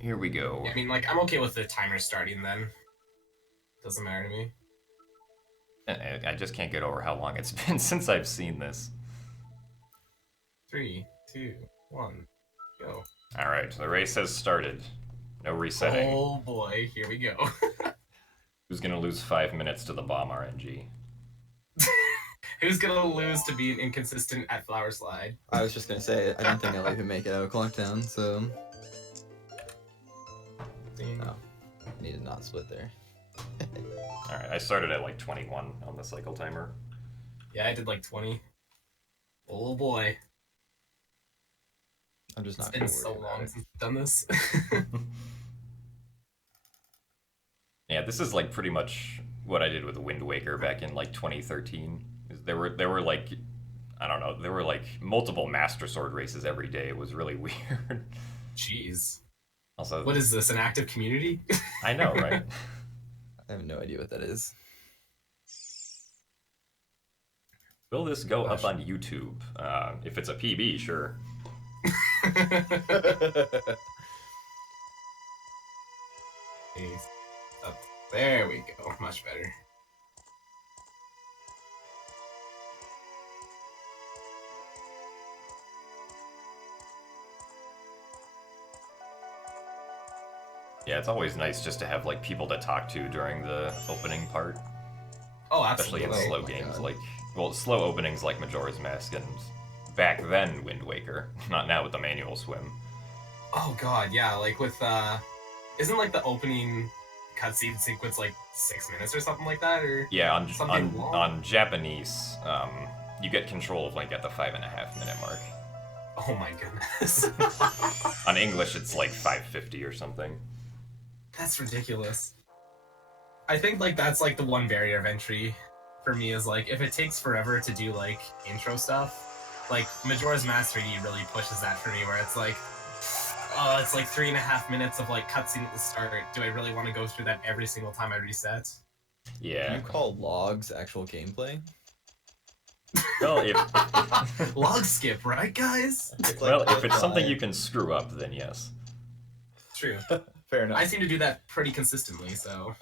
Here we go. I mean, like, I'm okay with the timer starting then. Doesn't matter to me. I just can't get over how long it's been since I've seen this. 3, 2, 1, go. Alright, the race has started. No resetting. Oh boy, here we go. Who's gonna lose 5 minutes to the bomb RNG? Who's gonna lose to being inconsistent at Flower Slide? I was just gonna say, I don't think I'll even make it out of Clocktown, so... Oh, I need to not split there. Alright, I started at like 21 on the cycle timer. Yeah, I did like 20. Oh boy. I'm just not It's been so long since I've done this. Yeah, this is like pretty much what I did with Wind Waker back in like 2013. There were like, I don't know, there were like multiple Master Sword races every day. It was really weird. Jeez. Also, what is this, an active community? I know, right? I have no idea what that is. Will this go up on YouTube? If it's a PB, sure. There we go. Much better. Yeah, it's always nice just to have like people to talk to during the opening part. Oh, absolutely. Especially in slow games like, well, slow openings like Majora's Mask and back then Wind Waker, not now with the manual swim. Oh god, yeah, like with isn't like the opening cutscene sequence like 6 minutes or something like that, or yeah, on Japanese, you get control of Link at the 5.5 minute mark. Oh my goodness. On English, it's like 5:50 or something. That's ridiculous. I think like that's like the one barrier of entry for me is like if it takes forever to do like intro stuff, like Majora's Mask 3D really pushes that for me where it's like, oh, it's like 3.5 minutes of like cutscene at the start. Do I really want to go through that every single time I reset? Yeah. Do you call logs actual gameplay? Well, if log skip, right, guys? Well, if it's something you can screw up, then yes. True. Fair enough. I seem to do that pretty consistently, so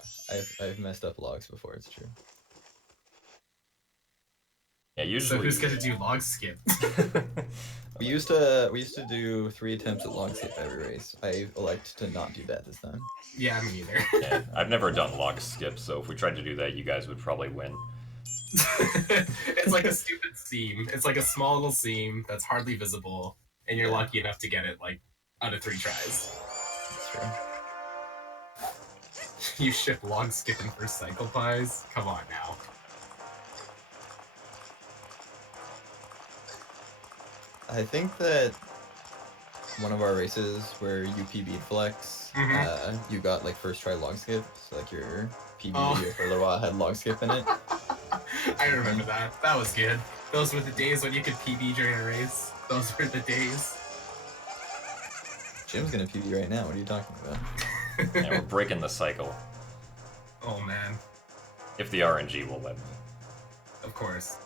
I've messed up logs before. It's true. Yeah, usually. So who's gonna do log skip? we used to do 3 attempts at log skip every race. I elect to not do that this time. Yeah, me neither. Yeah, I've never done log skip, so if we tried to do that, you guys would probably win. It's like a stupid seam. It's like a small little seam that's hardly visible, and you're lucky enough to get it like out of 3 tries. That's true. You ship log skipping for cycle pies? Come on now. I think that one of our races where you PB'd Flex, you got like first try log skip, so like your PB video for a little while had log skip in it. I remember that. That was good. Those were the days when you could PB during a race. Those were the days. Jim's gonna PB right now. What are you talking about? Yeah, we're breaking the cycle. Oh man. If the RNG will let me. Of course.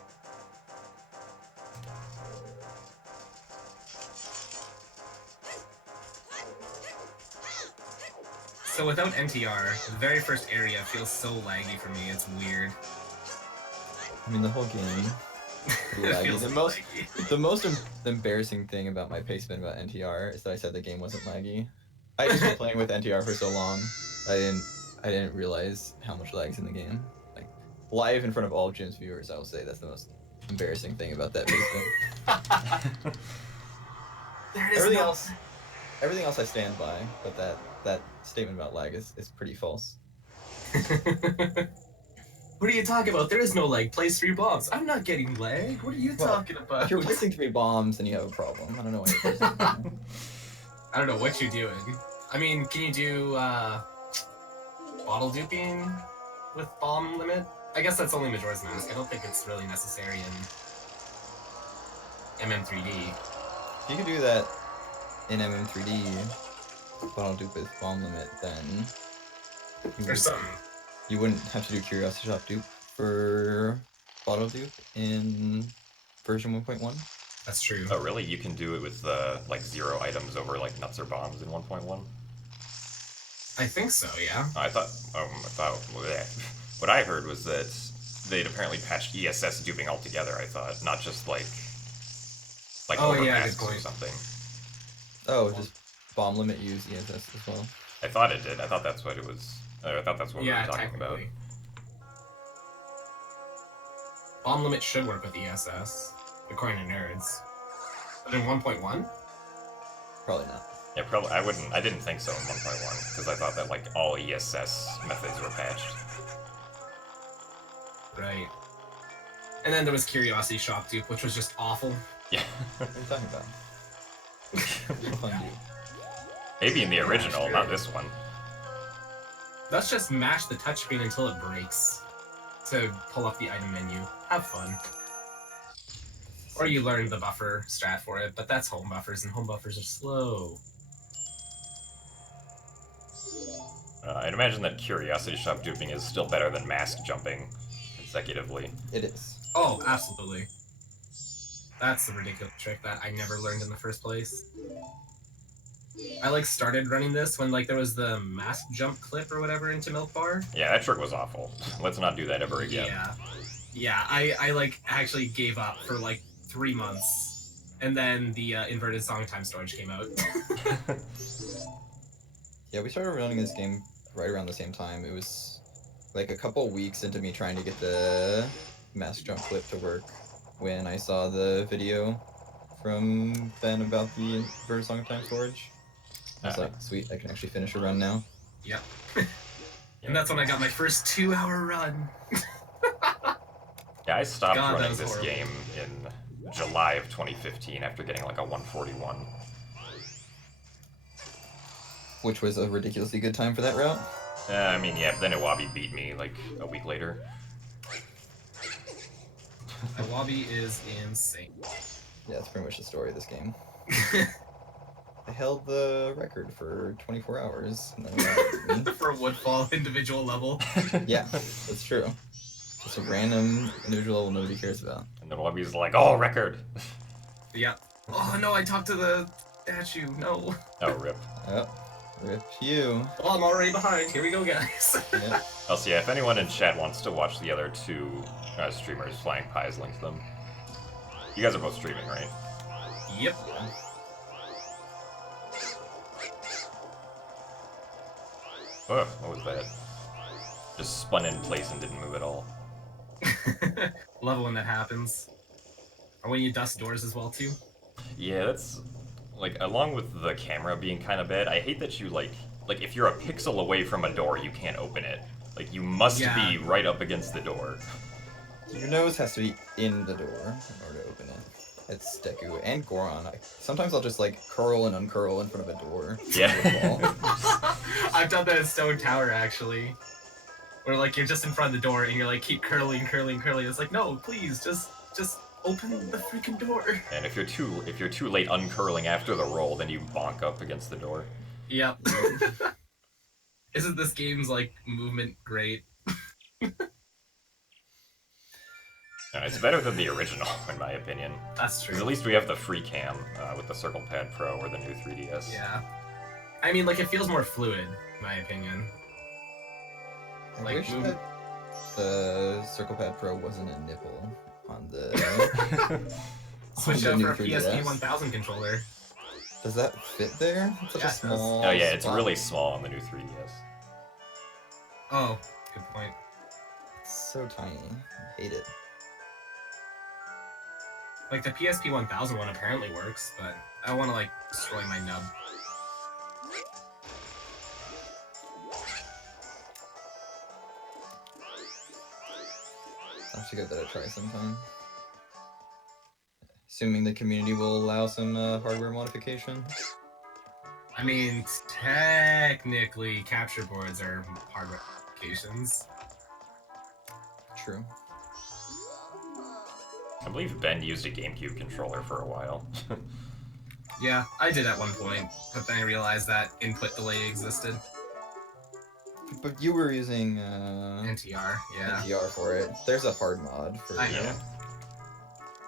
So without NTR, the very first area feels so laggy for me, it's weird. I mean, the whole game. The most embarrassing thing about my pace spin about NTR is that I said the game wasn't laggy. I just been playing with NTR for so long, I didn't realize how much lag's in the game. Like live in front of all of Jim's viewers, I will say that's the most embarrassing thing about that pace spin. Everything else I stand by, but that statement about lag is pretty false. What are you talking about? There is no lag. Place 3 bombs. I'm not getting lag. What are you talking about? If you're placing 3 bombs, then you have a problem. I don't know what you're placing. I don't know what you're doing. I mean, can you do bottle duping with bomb limit? I guess that's only Majora's Mask. I don't think it's really necessary in MM3D. If you could do that in MM3D, bottle dupe with bomb limit, then there's something. You wouldn't have to do Curiosity Shop dupe for bottle dupe in version 1.1. That's true. Oh really? You can do it with like 0 items over like nuts or bombs in 1.1? I think so, yeah. I thought bleh. What I heard was that they'd apparently patched ESS duping altogether. I thought, not just like Oh, over yeah, good masks or point. something. Oh, just bomb limit use ESS as well. I thought it did. I thought that's what it was. I thought that's what we were Yeah, talking about. technically. Bomb limit should work with ESS, according to nerds. But in 1.1? Probably not. Yeah, probably. I wouldn't. I didn't think so in 1.1 because I thought that like all ESS methods were patched. Right. And then there was Curiosity Shop Dupe, which was just awful. Yeah. What are you talking about? Fun dude. Maybe in the original, sure. not this one. Let's just mash the touchscreen until it breaks to pull up the item menu. Have fun. Or you learn the buffer strat for it, but that's home buffers, and home buffers are slow. I'd imagine that Curiosity Shop duping is still better than mask jumping consecutively. It is. Oh, absolutely. That's the ridiculous trick that I never learned in the first place. I like started running this when like there was the mask jump clip or whatever into Milk Bar. Yeah, that trick was awful. Let's not do that ever again. Yeah. I like actually gave up for like 3 months, and then the inverted song time storage came out. Yeah, we started running this game right around the same time. It was like a couple weeks into me trying to get the mask jump clip to work when I saw the video from Ben about the inverted song time storage. I was like, sweet, I can actually finish a run now. Yep. And that's when I got my first 2-hour run. Yeah, I stopped God, that running was this horrible. game in July of 2015 after getting like a 141. Which was a ridiculously good time for that route. I mean, yeah, but then Iwabi beat me like a week later. Iwabi is insane. Yeah, that's pretty much the story of this game. I held the record for 24 hours. And then For Woodfall individual level. Yeah, that's true. Just a random individual level nobody cares about. And then Iwabi's like, oh, record! Yeah. Oh no, I talked to the statue. No. Oh, rip. Oh, rip you. Well, I'm already behind. Here we go, guys. Yeah. Also, yeah, if anyone in chat wants to watch the other two streamers, Flying Pies linked them. You guys are both streaming, right? Yep. Ugh, what was that? Just spun in place and didn't move at all. Love it when that happens. Or when you dust doors as well, too. Yeah, that's... Like, along with the camera being kind of bad, I hate that you, like, if you're a pixel away from a door, you can't open it. Like, you must be right up against the door. Your nose has to be in the door in order to open it. It's Deku and Goron. Sometimes I'll just, like, curl and uncurl in front of a door. Yeah. I've done that in Stone Tower, actually. Where, like, you're just in front of the door and you're, like, keep curling. It's like, no, please, just open the freaking door. And if you're too late uncurling after the roll, then you bonk up against the door. Yep. Isn't this game's, like, movement great? It's better than the original, in my opinion. That's true. Because at least we have the free cam with the Circle Pad Pro or the new 3DS. Yeah. I mean, like, it feels more fluid, in my opinion. I Like, wish that the Circle Pad Pro wasn't a nipple on the... Switch the out new for a 3DS. PSP 1000 controller. Does that fit there? It's such Yeah, a it does. small Oh yeah, it's spot. really small on the new 3DS. Oh, good point. It's so tiny. I hate it. Like, the PSP 1000 one apparently works, but I don't want to, like, destroy my nub. I'll have to give that a try sometime. Assuming the community will allow some hardware modification. I mean, technically, capture boards are hardware applications. True. I believe Ben used a GameCube controller for a while. Yeah, I did at one point, but then I realized that input delay existed. But you were using NTR, yeah. NTR for it. There's a hard mod for I it, know.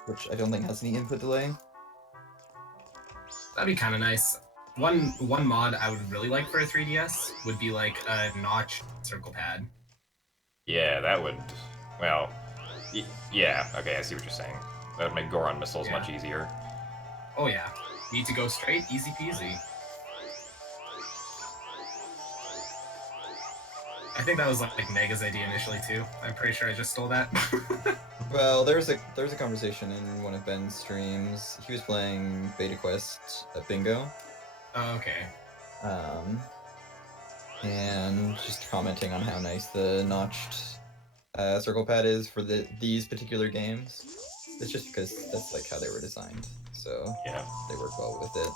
which I don't think has any input delay. That'd be kind of nice. one mod I would really like for a 3DS would be like a notch circle pad. Yeah, that would. Well, yeah. Okay, I see what you're saying. That would make Goron missiles Yeah. much easier. Oh yeah, need to go straight, easy peasy. I think that was like Mega's idea initially too. I'm pretty sure I just stole that. Well, there was a conversation in one of Ben's streams. He was playing Beta Quest Bingo, Oh, okay. and just commenting on how nice the notched circle pad is for these particular games. It's just because that's like how they were designed, so Yeah. they work well with it.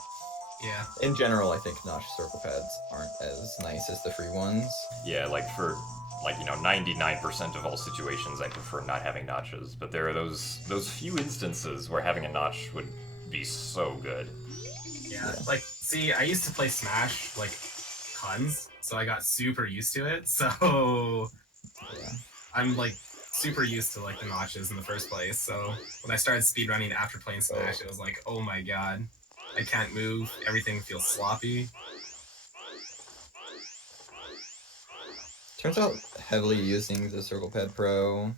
Yeah. In general, I think notched circle pads aren't as nice as the free ones. Yeah, like for 99% of all situations, I prefer not having notches. But there are those few instances where having a notch would be so good. Yeah. Like, see, I used to play Smash like tons, so I got super used to it. So Yeah. I'm like super used to like the notches in the first place. So when I started speedrunning after playing Smash, it was like, oh my god, I can't move. Everything feels sloppy. Turns out heavily using the Circle Pad Pro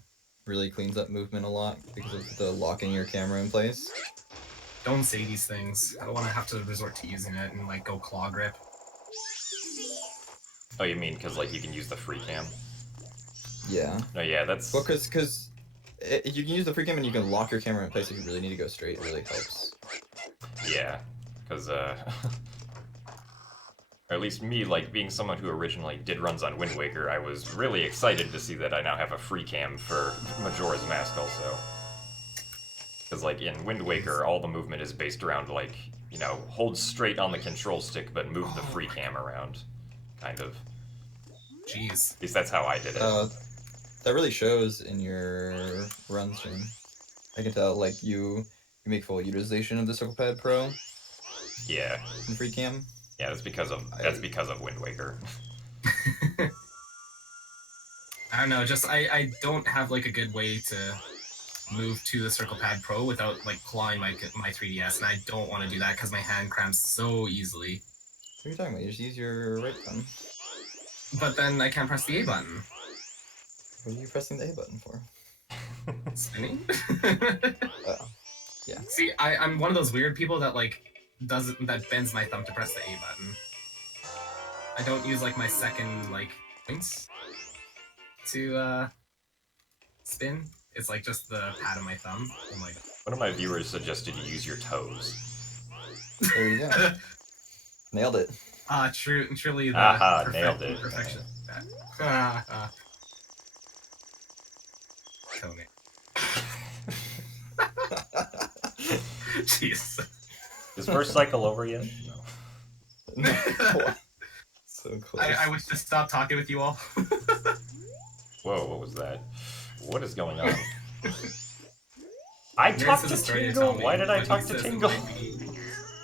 really cleans up movement a lot because of the locking your camera in place. Don't say these things. I don't want to have to resort to using it and like go claw grip. Oh, you mean because like you can use the free cam? Yeah. No, yeah, that's. Well, because you can use the free cam and you can lock your camera in place if you really need to go straight. It really helps. Yeah, because or at least me, like being someone who originally did runs on Wind Waker, I was really excited to see that I now have a free cam for Majora's Mask also. Because like in Wind Waker, all the movement is based around like hold straight on the control stick but move the free cam around, kind of. Jeez. At least that's how I did it. That really shows in your runs, Jim. I can tell, like, you make full utilization of the Circle Pad Pro Yeah. in free cam. Yeah, that's because of Wind Waker. I don't know, just I don't have like a good way to move to the Circle Pad Pro without like clawing my 3DS, and I don't want to do that because my hand cramps so easily. What are you talking about? You just use your right button. But then I can't press the A button. What are you pressing the A button for? Spinning? Oh, yeah. See, I'm one of those weird people that like that bends my thumb to press the A button. I don't use like my second like points to spin. It's like just the pad of my thumb. Oh my god. One of my viewers suggested you use your toes. There you go. Nailed it. Truly the Aha, nailed it. perfection. Tony. Jeez. Is first cycle over yet? No. No. So close. I wish to stop talking with you all. Whoa, what was that? What is going on? I talked to Tingle? Why did I talk to Tingle?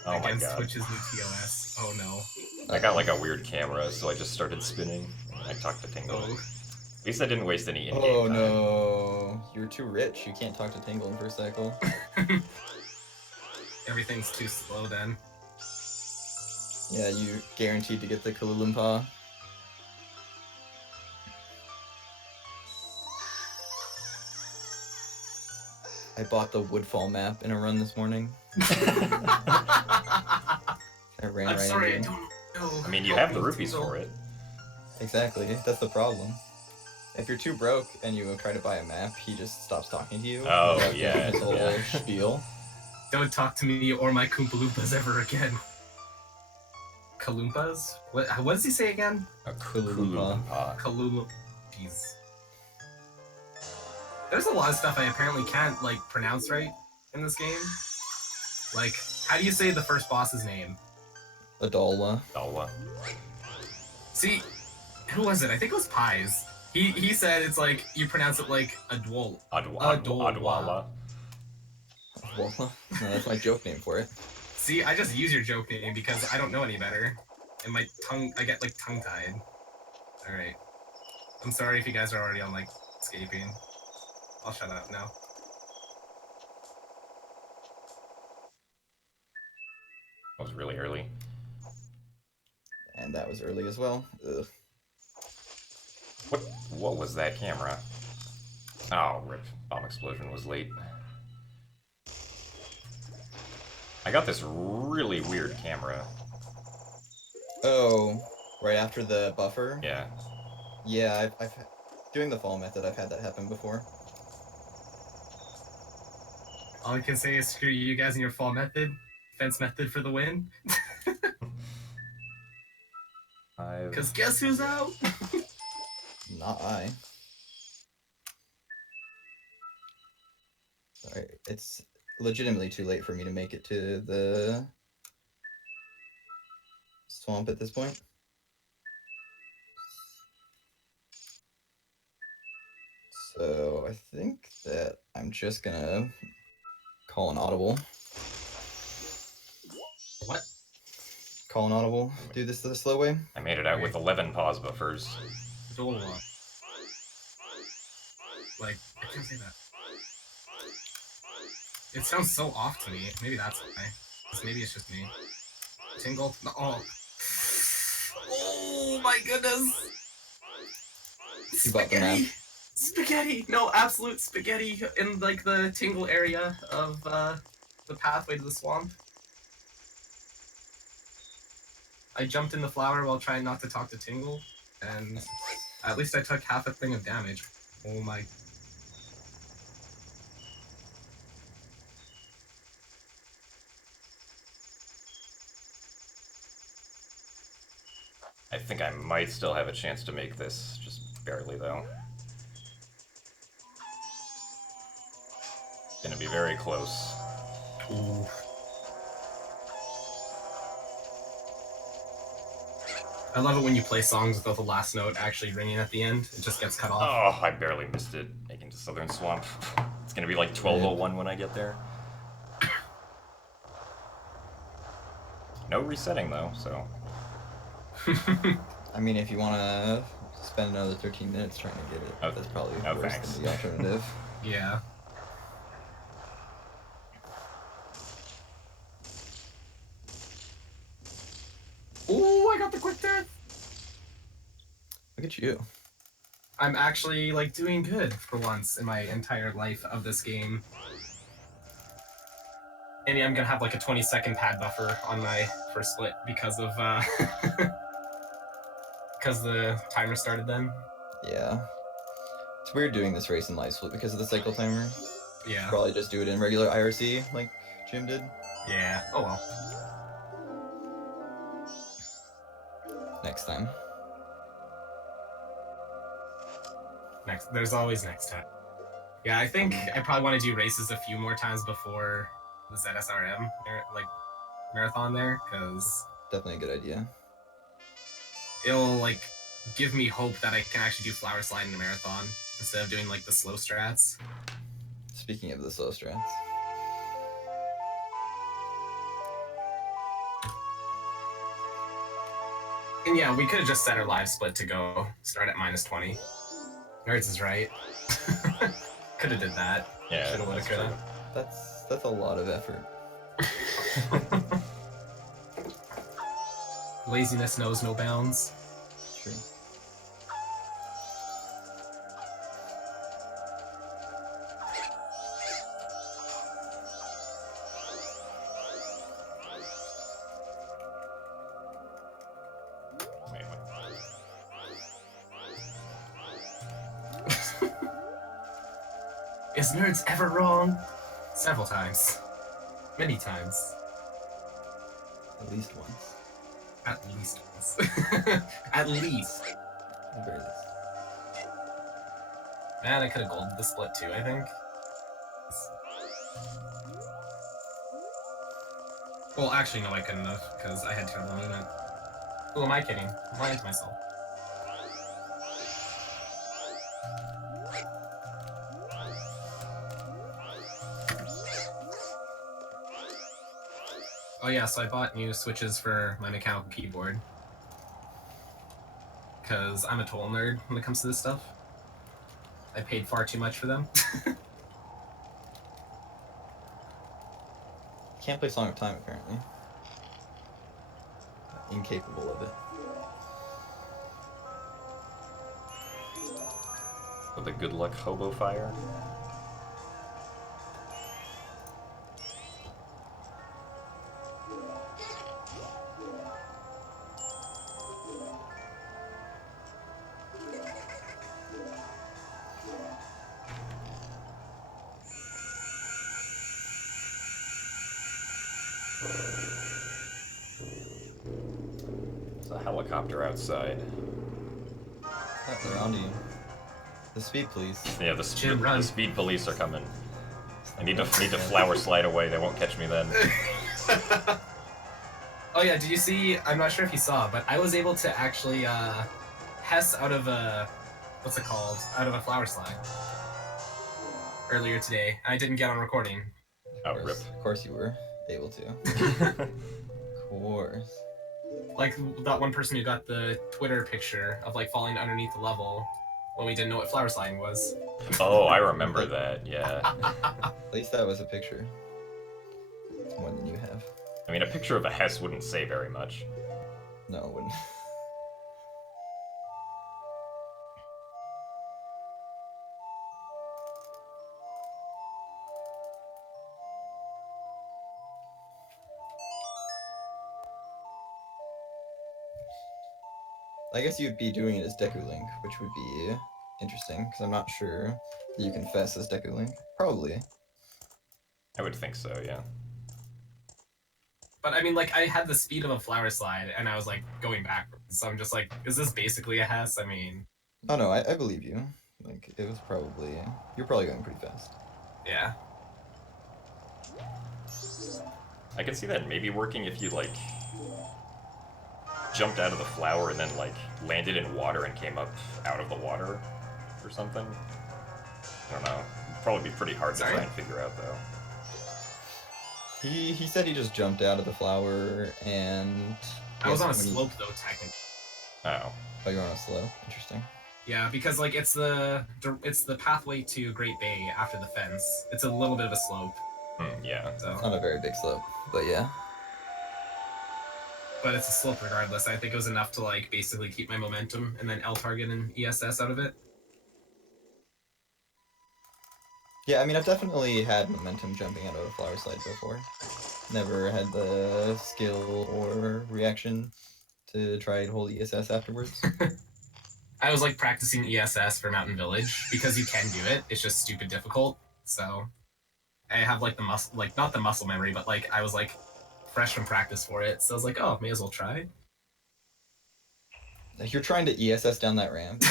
Oh my god. Twitch's new TOS. Oh no. I got like a weird camera, so I just started spinning. And I talked to Tingle. Oh. At least I didn't waste any in-game Oh time. no. You're too rich. You can't talk to Tingle in first cycle. Everything's too slow then. Yeah, you guaranteed to get the Kalulumpa. I bought the Woodfall map in a run this morning. I ran I'm right sorry, I into don't know. I mean, you have the rupees for it. Exactly, that's the problem. If you're too broke and you try to buy a map, he just stops talking to you. Oh, without yeah, giving his whole yeah. spiel. Don't talk to me or my Koompa Loompas ever again. Kalumpas? What does he say again? A Kalulumpa. Kalulu. Jeez. There's a lot of stuff I apparently can't like pronounce right in this game. Like, how do you say the first boss's name? Adalwa. Dalwa. See, who was it? I think it was Pies. He said it's like you pronounce it like Adwala. Adwala. Adwala? No, that's my joke name for it. See, I just use your joke name because I don't know any better. And I get like tongue-tied. Alright. I'm sorry if you guys are already on like escaping. I'll shut up now. That was really early. that was early as well. Ugh. What was that camera? Oh, rip. Bomb explosion was late. I got this really weird camera. Oh, right after the buffer? Yeah. Yeah, doing the fall method, I've had that happen before. All I can say is screw you guys and your fall method. Fence method for the win. Because guess who's out? Not I. Sorry, it's legitimately too late for me to make it to the swamp at this point. So I think that I'm just gonna call an audible. What? Call an audible. Do this the slow way. I made it out with 11 pause buffers. Like, I can't say that. It sounds so off to me. Maybe that's why. Maybe it's just me. Tingle. No, oh. Oh my goodness. You bought the map. Spaghetti! No, absolute spaghetti in like the tingle area of the pathway to the swamp. I jumped in the flower while trying not to talk to Tingle, and at least I took half a thing of damage. Oh my. I think I might still have a chance to make this, just barely though. Gonna be very close. Ooh. I love it when you play songs without the last note actually ringing at the end. It just gets cut off. Oh, I barely missed it, making to Southern Swamp. It's gonna be like 12:01 when I get there. No resetting though, so. I mean, if you want to spend another 13 minutes trying to get it, that's probably worse thanks. than the alternative. Yeah. Ooh, I got the quick death! Look at you. I'm actually, like, doing good for once in my entire life of this game. Maybe I'm gonna have, like, a 20-second pad buffer on my first split because of, because the timer started then. Yeah. It's weird doing this race in live split because of the cycle timer. Yeah. Probably just do it in regular IRC like Jim did. Yeah. Oh well. Next time. There's always next time. Yeah, I think I probably want to do races a few more times before the ZSRM marathon there, because definitely a good idea. It'll like give me hope that I can actually do flower slide in a marathon instead of doing like the slow strats. Speaking of the slow strats. And yeah, we could have just set our live split to go start at -20. Nerds is right. Could have did that. Yeah, Shoulda, woulda, coulda. That's a lot of effort. Laziness knows no bounds. True. Is Nerds ever wrong? Several times. Many times. At least once. At least once. At least. At the very least. Man, I could have golded the split too, I think. Well, actually, no, I couldn't have, because I had terrible movement. Who am I kidding? I'm lying to myself. Oh yeah, so I bought new switches for my mechanical keyboard. Because I'm a total nerd when it comes to this stuff. I paid far too much for them. Can't play Song of Time, apparently. incapable of it. With a good luck hobo fire. There's a helicopter outside. They're on to you. The speed police. Yeah, Jim, run. the speed police are coming. I need to flower slide away. They won't catch me then. Oh yeah, did you see? I'm not sure if you saw, but I was able to actually Hess out of a what's it called? Out of a flower slide earlier today. I didn't get on recording. Oh, rip. Of course you were able to. Of course. Like that one person who got the Twitter picture of like falling underneath the level when we didn't know what flower sliding was. Oh, I remember that. Yeah. At least that was a picture. It's more than you have. I mean, a picture of a Hess wouldn't say very much. No, it wouldn't. I guess you'd be doing it as Deku Link, which would be interesting, because I'm not sure that you can fess as Deku Link. Probably. I would think so, yeah. But I mean, like, I had the speed of a flower slide, and I was like going backwards. So I'm just like, is this basically a Hess? I mean, Oh no, I believe you. Like, it was probably... You're probably going pretty fast. yeah. I could see that maybe working if you, like, jumped out of the flower and then, like, landed in water and came up out of the water or something. I don't know. It'd probably be pretty hard to try and figure out, though. He said he just jumped out of the flower and... I was on a slope though, technically. Oh. Oh, you're on a slope? Interesting. Yeah, because like it's the pathway to Great Bay after the fence. It's a little bit of a slope. Yeah. So. It's not a very big slope, but yeah. But it's a slope regardless. I think it was enough to like basically keep my momentum and then L target and ESS out of it. Yeah, I mean, I've definitely had momentum jumping out of a flower slide before. Never had the skill or reaction to try and hold ESS afterwards. I was like practicing ESS for Mountain Village because you can do it. It's just stupid difficult. So I have like the muscle, like not the muscle memory, but like I was like fresh from practice for it. So I was like, oh, may as well try. Like, you're trying to ESS down that ramp?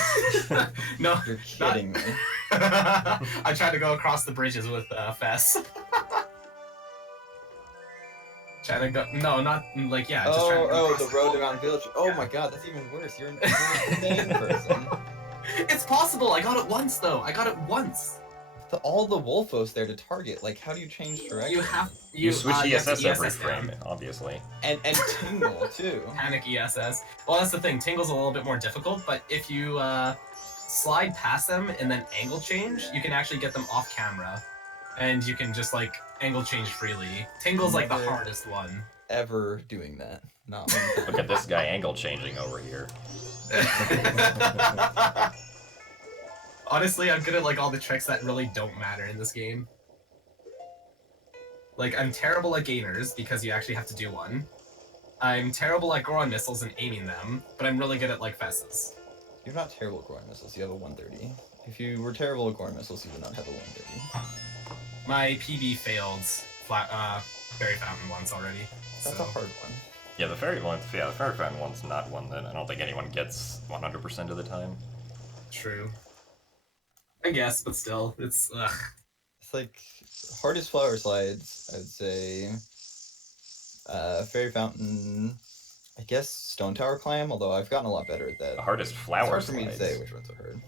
No, You're kidding me. I tried to go across the bridges with Fess. Trying to go, no, not like yeah. Just trying to go across the road to Mountain Village. Oh yeah. My God, that's even worse. You're an insane person. It's possible. I got it once though. I got it once. All the Wolfos there to target. Like, how do you change direction? You switch ESS every ESS frame, down. obviously. And Tingle too. Panic ESS. Well, that's the thing. Tingle's a little bit more difficult, but if you slide past them and then angle change, you can actually get them off camera, and you can just like angle change freely. Tingle's like the hardest one. Ever doing that? Not. Look at this guy angle changing over here. Honestly, I'm good at like all the tricks that really don't matter in this game. Like, I'm terrible at gainers because you actually have to do one. I'm terrible at Goron missiles and aiming them, but I'm really good at like fesses. You're not terrible at Goron missiles. You have a 130. If you were terrible at Goron missiles, you would not have a 130. My PB failed Fairy Fountain once already. That's a hard one. Yeah, the Fairy Fountain one's not one that I don't think anyone gets 100% of the time. True. I guess, but still, it's ugh. It's like hardest flower slides, I would say. Fairy Fountain, I guess Stone Tower Climb, although I've gotten a lot better at that. The hardest flower It's hard for me to say which ones are hard.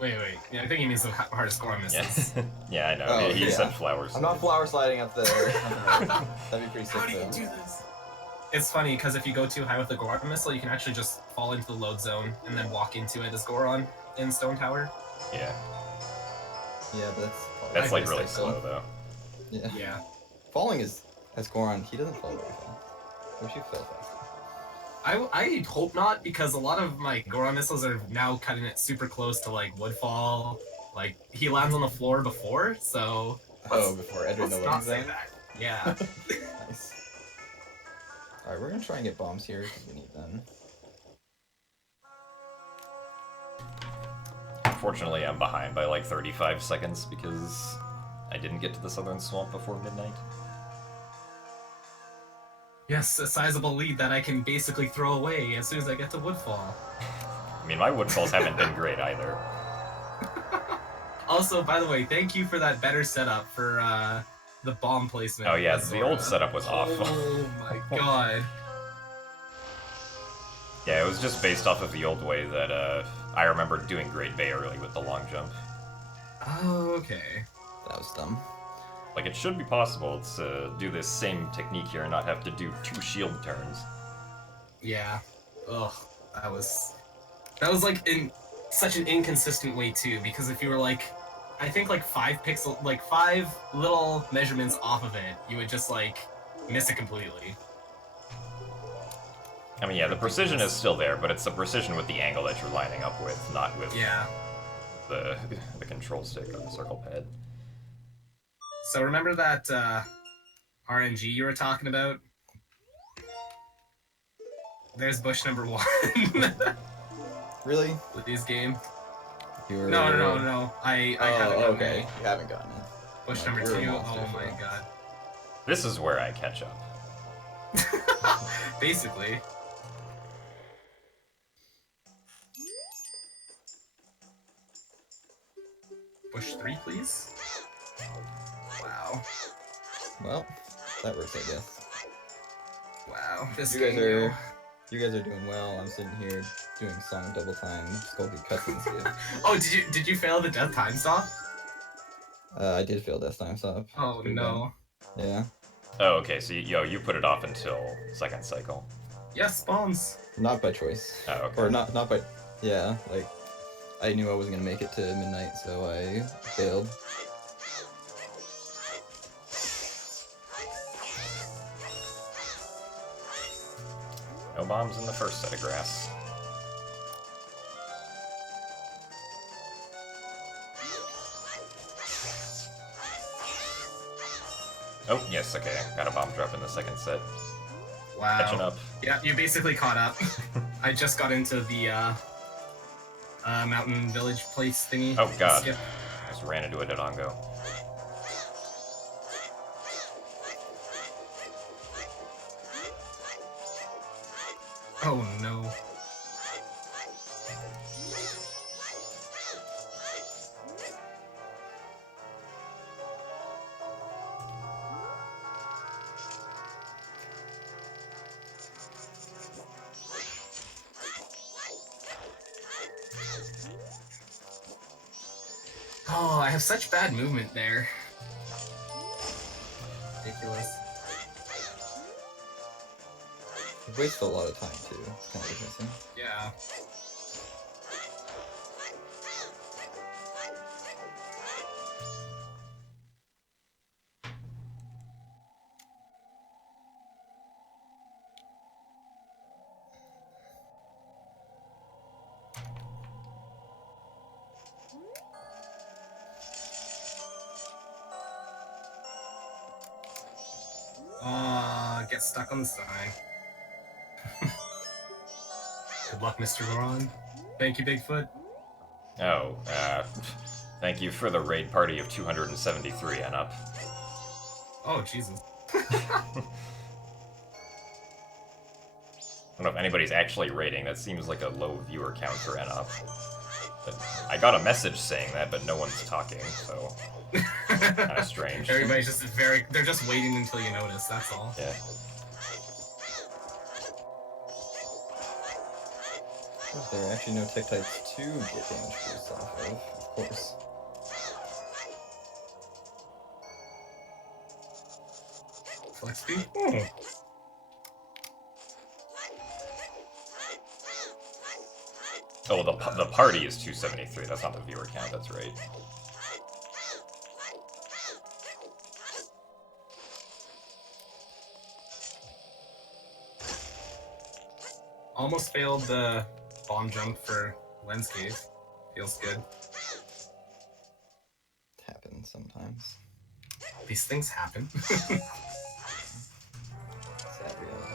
Wait. Yeah, I think he means the hardest Goron missiles. Yeah, yeah I know. He said flowers. I'm not flower sliding up there. That'd be pretty sick. How do you do this? It's funny because if you go too high with the Goron missile, you can actually just fall into the load zone and then walk into it as Goron in Stone Tower. Yeah. Yeah, but that's like really slow though. Yeah. Yeah. Falling is as Goron, he doesn't fall very fast. I wish he fell faster. I hope not, because a lot of my Goron missiles are now cutting it super close to like Woodfall. Like he lands on the floor before, so Oh, before entering the let's loading not say zone? that. Yeah. Nice. Alright, we're gonna try and get bombs here because we need them. Unfortunately, I'm behind by like 35 seconds because I didn't get to the southern swamp before midnight. Yes, a sizable lead that I can basically throw away as soon as I get to Woodfall. I mean, my Woodfalls haven't been great either. Also, by the way, thank you for that better setup for the bomb placement. Oh yeah, with the old Zora. setup was awful. Oh my god. Yeah, it was just based off of the old way that I remember doing Great Bay early with the long jump. Oh, okay. That was dumb. Like, it should be possible to do this same technique here and not have to do 2 shield turns. Yeah. Ugh. That was like in such an inconsistent way too, because if you were like, I think like 5 little measurements off of it, you would just like miss it completely. I mean, yeah, the precision is still there, but it's the precision with the angle that you're lining up with, not with the control stick or the circle pad. So remember that RNG you were talking about? There's bush number 1. Really? Please, game. You were... No. I haven't gotten okay. any. You haven't gotten it. Bush Like, number you're a 2. monster, Oh my so. god. This is where I catch up. Basically. Bush 3, please. Wow. Well, that works, I guess. Wow. This You guys game, are... yo. You guys are doing well. I'm sitting here doing song double time, Skulky cutscenes. Oh, did you fail the death time stop? I did fail Death Time Stop. Oh no. Bad. Yeah. Oh, okay, so you put it off until second cycle. Yes, spawns. Not by choice. Oh, okay. Or not by... Yeah, like... I knew I wasn't gonna make it to midnight, so I failed. No bombs in the first set of grass. Oh, yes, okay. Got a bomb drop in the second set. Wow. Catching up. Yeah, you basically caught up. I just got into the mountain village place thingy. Oh, God. Skip. Just ran into a Dodongo. Oh no. Oh, I have such bad movement there. Ridiculous. It wastes a lot of time, too. It's kind of depressing. Yeah. Get stuck on the sign. Good luck, Mr. Goron. Thank you, Bigfoot. Oh, thank you for the raid party of 273 and up. Oh, Jesus. I don't know if anybody's actually raiding. That seems like a low viewer count for N up. But I got a message saying that, but no one's talking, so kind of strange. Everybody's just they're just waiting until you notice, that's all. Yeah. There are actually no tech types to get damage boosts off of course. Flex speed? Oh, the party is 273. That's not the viewer count. That's right. Almost failed the bomb jump for Lens Cave. Feels good. It happens sometimes. These things happen. Sad reality.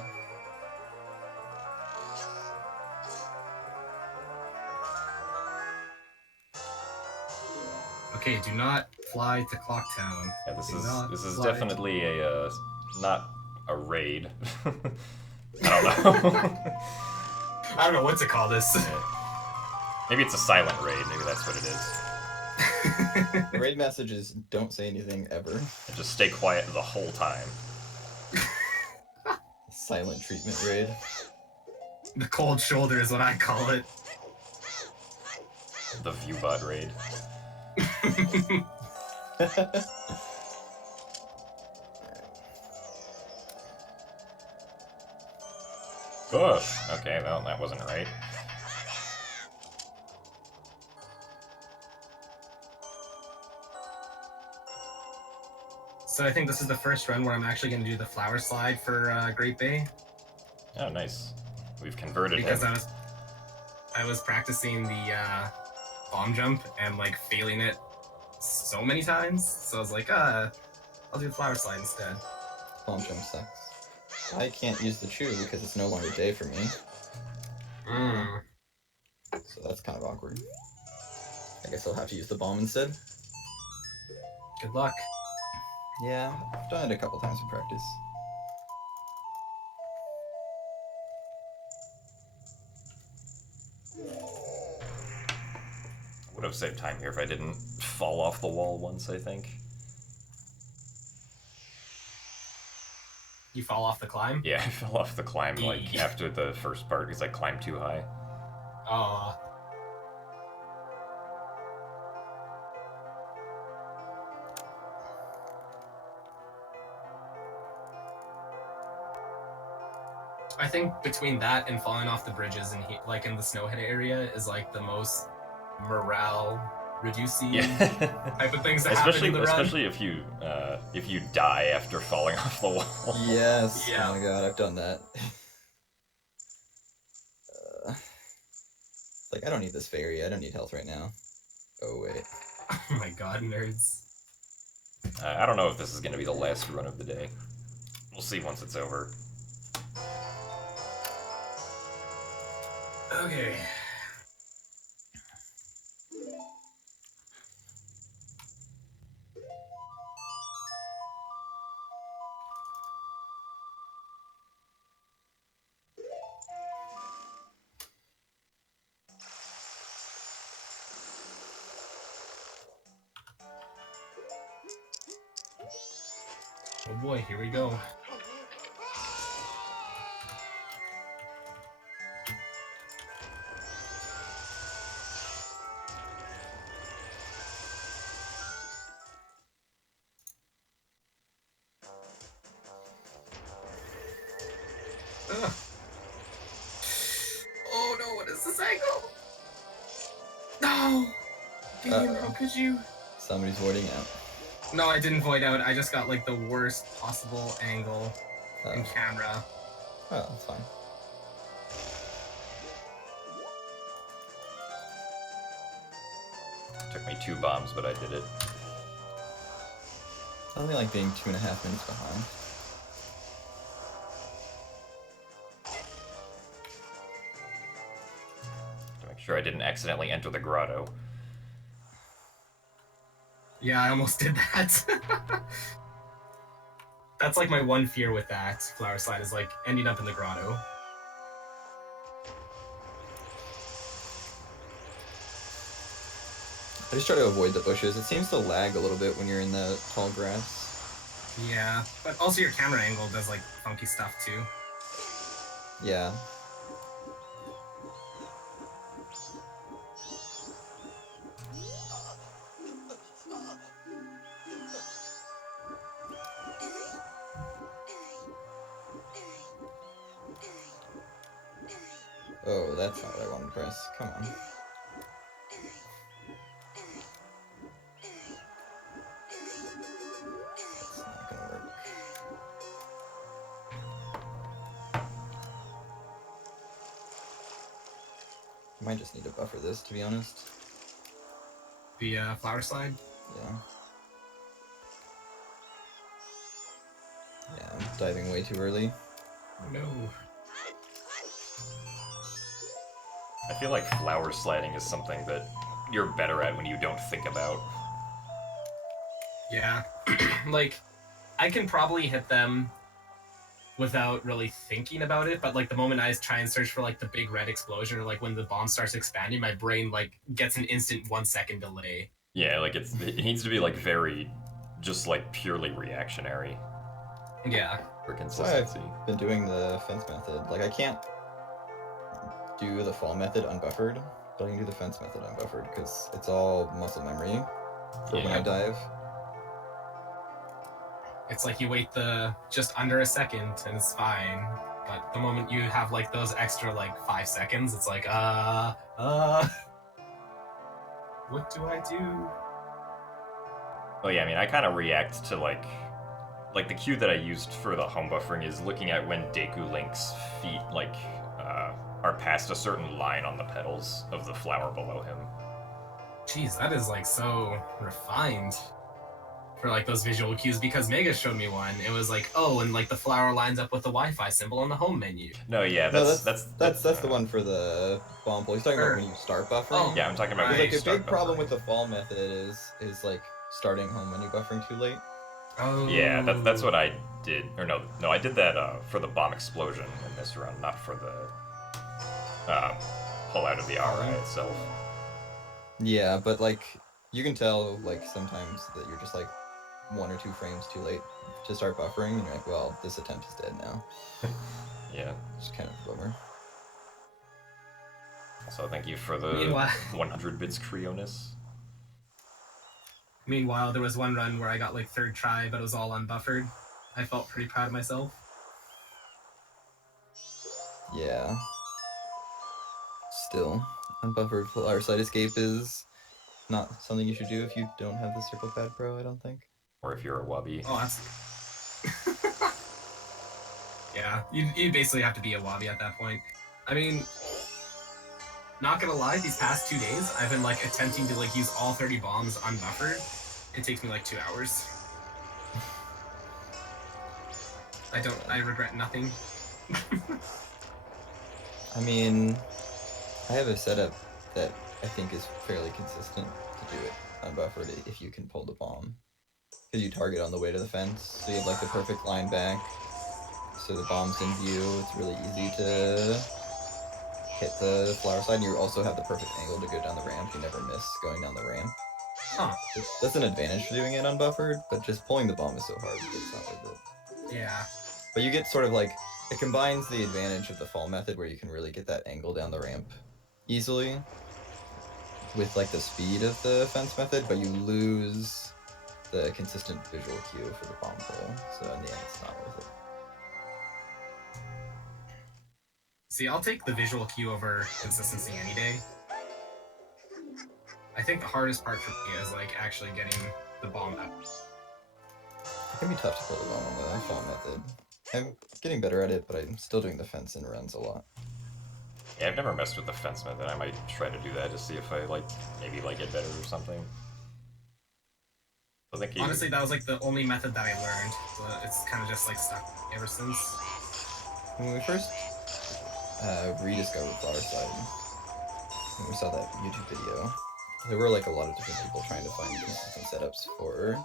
Okay, do not fly to Clocktown. Yeah, Do not this is fly definitely a not a raid. I don't know. I don't know what to call this. Maybe it's a silent raid. Maybe that's what it is. The raid messages don't say anything ever. And just stay quiet the whole time. Silent treatment raid. The cold shoulder is what I call it. The viewbot raid. Gosh. Okay, well, that wasn't right. So I think this is the first run where I'm actually going to do the flower slide for Great Bay. Oh, nice. We've converted Because him. I was practicing the bomb jump and like failing it so many times. So I was like, I'll do the flower slide instead. Bomb jump sucks. I can't use the chew because it's no longer day for me. So that's kind of awkward. I guess I'll have to use the bomb instead. Good luck. Yeah, I've done it a couple times in practice. I would have saved time here if I didn't fall off the wall once, I think. You fall off the climb? Yeah, I fell off the climb like after the first part because I climbed too high. Oh. I think between that and falling off the bridges and like in the snowhead area is like the most morale reducing type of things that happen in the run. Especially if you die after falling off the wall. Yes. Yeah. Oh my god, I've done that. Like, I don't need this fairy. I don't need health right now. Oh, wait. Oh my god, nerds. I don't know if this is going to be the last run of the day. We'll see once it's over. Okay. Oh boy, here we go. Ugh. Oh no, what is this angle? No! Game, how could you? Somebody's voiding out. No, I didn't void out. I just got like the worst possible angle and camera. Oh, that's fine. Took me 2 bombs, but I did it. I only like being 2.5 minutes behind. To make sure I didn't accidentally enter the grotto. Yeah, I almost did that. That's like my one fear with that flower slide is like ending up in the grotto. I just try to avoid the bushes. It seems to lag a little bit when you're in the tall grass. Yeah, but also your camera angle does like funky stuff too. Yeah. Oh, that's not what I wanted to press. Come on. That's not gonna work. I might just need to buffer this, to be honest. The flower slide. Yeah. Yeah, I'm diving way too early. Oh no. I feel like flower sliding is something that you're better at when you don't think about. Yeah. Like, I can probably hit them without really thinking about it, but like the moment I try and search for like the big red explosion or like when the bomb starts expanding, my brain like gets an instant 1 second delay. Yeah, like it needs to be like very, just like purely reactionary Yeah. for That's why consistency. I've been doing the fence method. Like, I can't do the fall method unbuffered, but I can do the fence method unbuffered because it's all muscle memory for when I Yeah. dive. It's like you wait the just under a second and it's fine. But the moment you have like those extra like 5 seconds, it's like what do I do? Oh yeah, I mean, I kind of react to like the cue that I used for the home buffering is looking at when Deku Link's feet like are past a certain line on the petals of the flower below him. Jeez, that is like so refined for like those visual cues because Mega showed me one. It was like, oh, and like the flower lines up with the Wi-Fi symbol on the home menu. No, yeah, No, that's the one for the bomb pull. He's talking about when you start buffering. Oh, yeah, I'm talking about Because when like you a start big problem buffering. with the fall method is like starting home menu buffering too late. Oh. Yeah, that's what I did. Or no, I did that for the bomb explosion in this run, not for the pull out of the RI itself. Yeah, but like you can tell like sometimes that you're just like 1 or 2 frames too late to start buffering, and you're like, well, this attempt is dead now. Yeah. It's kind of a bummer. So thank you for the Meanwhile- 100 bits Creonus. Meanwhile, there was one run where I got like third try, but it was all unbuffered. I felt pretty proud of myself. Yeah. Still, unbuffered flower side escape is not something you should do if you don't have the Circle Pad Pro, I don't think. Or if you're a Wabi. Oh, that's. Yeah, you basically have to be a Wabi at that point. I mean, not gonna lie, these past 2 days, I've been like attempting to like use all 30 bombs unbuffered. It takes me like 2 hours. I regret nothing. I mean, I have a setup that I think is fairly consistent to do it unbuffered if you can pull the bomb. Because you target on the way to the fence, so you have like the perfect line back. So the bomb's in view, it's really easy to hit the flower side, and you also have the perfect angle to go down the ramp. You never miss going down the ramp. Huh. That's an advantage for doing it unbuffered, but just pulling the bomb is so hard that it's not worth it. Yeah. But you get sort of like, it combines the advantage of the fall method where you can really get that angle down the ramp easily with like the speed of the fence method, but you lose the consistent visual cue for the bomb pull. So in the end, it's not worth it. See, I'll take the visual cue over consistency any day. I think the hardest part for me is like actually getting the bomb out. It can be tough to pull the bomb on the fall method. I'm getting better at it, but I'm still doing the fence and runs a lot. Yeah, I've never messed with the fence method. I might try to do that to see if I maybe like it better or something. I think Honestly, that was like the only method that I learned. So it's kind of just like stuck ever since. When we first rediscovered Flowerside, when we saw that YouTube video, there were like a lot of different people trying to find consistent setups for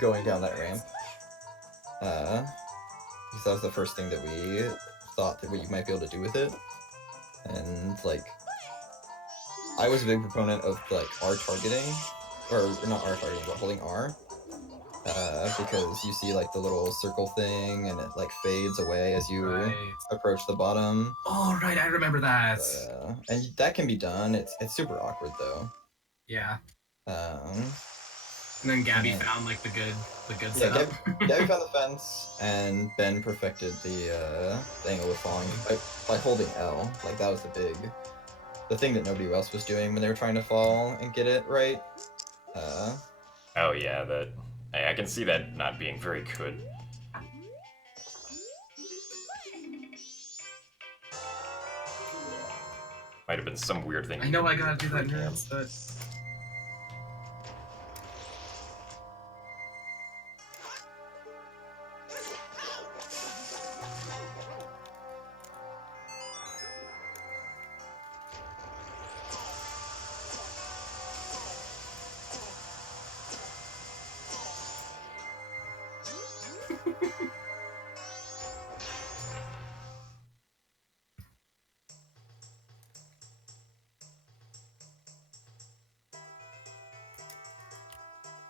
going down that ramp. Because that was the first thing that we thought that we might be able to do with it. And like, I was a big proponent of like R targeting, or not R targeting, but holding R. Because you see like the little circle thing and it like fades away as you approach the bottom. Oh, right, I remember that. And that can be done. It's super awkward though. Yeah. And then Gabby found like the good yeah, setup. Gabby found the fence, and Ben perfected the angle with falling by holding L. Like that was the thing that nobody else was doing when they were trying to fall and get it right. Oh yeah, I can see that not being very good. Might have been some weird thing. I know I gotta do that, Cam. nerds, but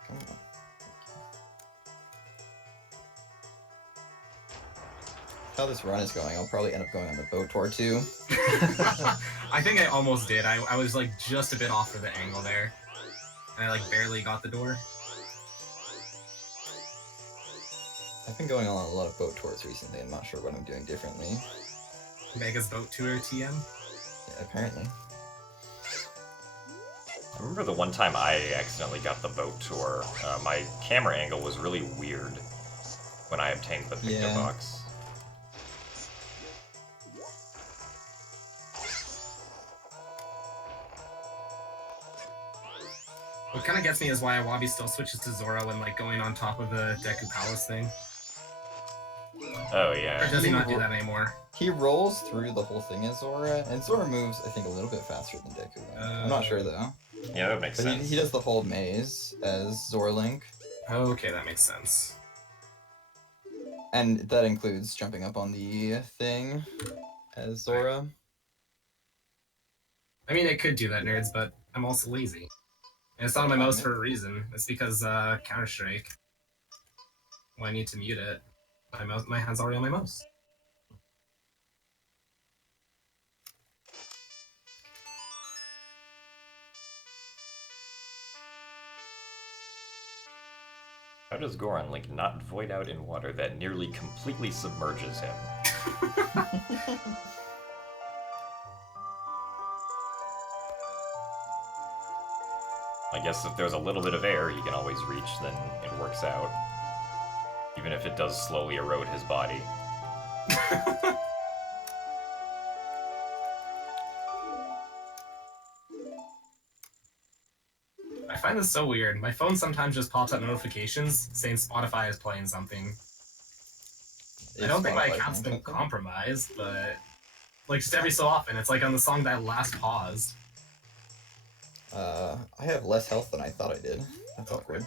Come on. How this run is going, I'll probably end up going on the boat tour too. I think I almost did. I was like just a bit off for the angle there, and I like barely got the door. I've been going on a lot of boat tours recently. I'm not sure what I'm doing differently. Mega's boat tour TM. Yeah, apparently. I remember the one time I accidentally got the boat tour. My camera angle was really weird when I obtained the picto Yeah. box. What kind of gets me is why Awabi still switches to Zora when like going on top of the Deku Palace thing. Oh Or yeah. does he not do that anymore? He rolls through the whole thing as Zora, and Zora moves, I think, a little bit faster than Deku. I'm not sure though. Yeah, that makes But sense. he does the whole maze as Zora Link, Okay, that makes sense. and that includes jumping up on the thing as Zora. I mean, it could do that, nerds, but I'm also lazy. And it's not on my mouse for a reason. It's because Counter-Strike. Well, I need to mute it. My hand's already on my mouse. How does Goron Link not void out in water that nearly completely submerges him? I guess if there's a little bit of air he can always reach, then it works out. Even if it does slowly erode his body. I find this so weird. My phone sometimes just pops up notifications saying Spotify is playing something. I don't think my account's been compromised, but like just every so often, it's like on the song that last paused. I have less health than I thought I did. That's awkward.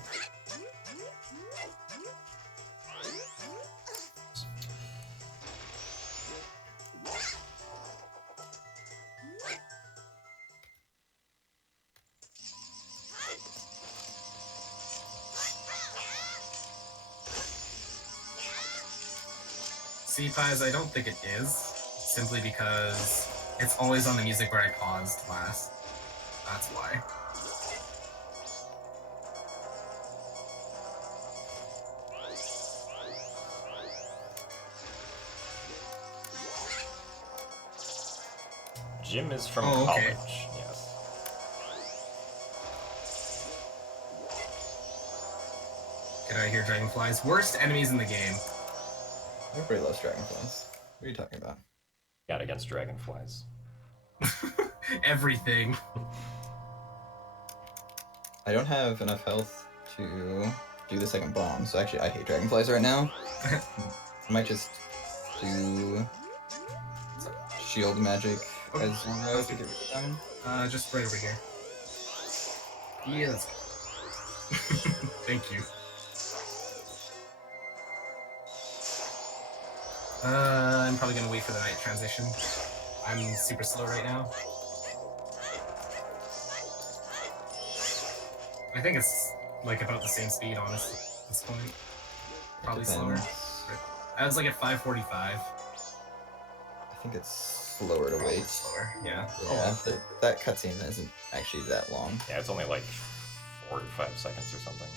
See, Pies, I don't think it is, simply because it's always on the music where I paused last. That's why. Jim is from Oh, okay. college, yes. Get out of here, dragonflies. Worst enemies in the game. Everybody loves dragonflies. What are you talking about? Got against dragonflies. Everything. I don't have enough health to do the second bomb, so actually I hate dragonflies right now. I might just do shield magic as Zora to get rid of them. Just right over here. Yeah, let's go. Thank you. I'm probably gonna wait for the night transition. I'm super slow right now. I think it's like about the same speed, honestly, at this point. Probably slower. I was like at 5:45. I think it's slower to wait. Slower, yeah. Yeah, that cutscene isn't actually that long. Yeah, it's only like 4 to 5 seconds or something.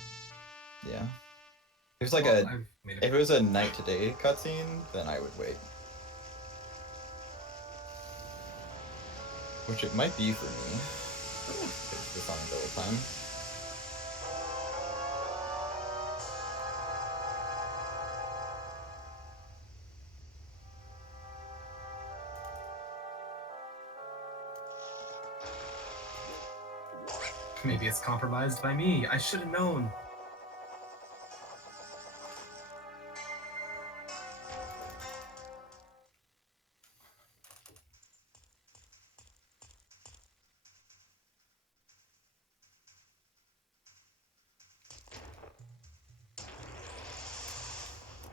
Yeah. If it was like if it was a night to day cutscene, then I would wait. Which it might be for me. Fix this on a double time. Maybe it's compromised by me. I should have known.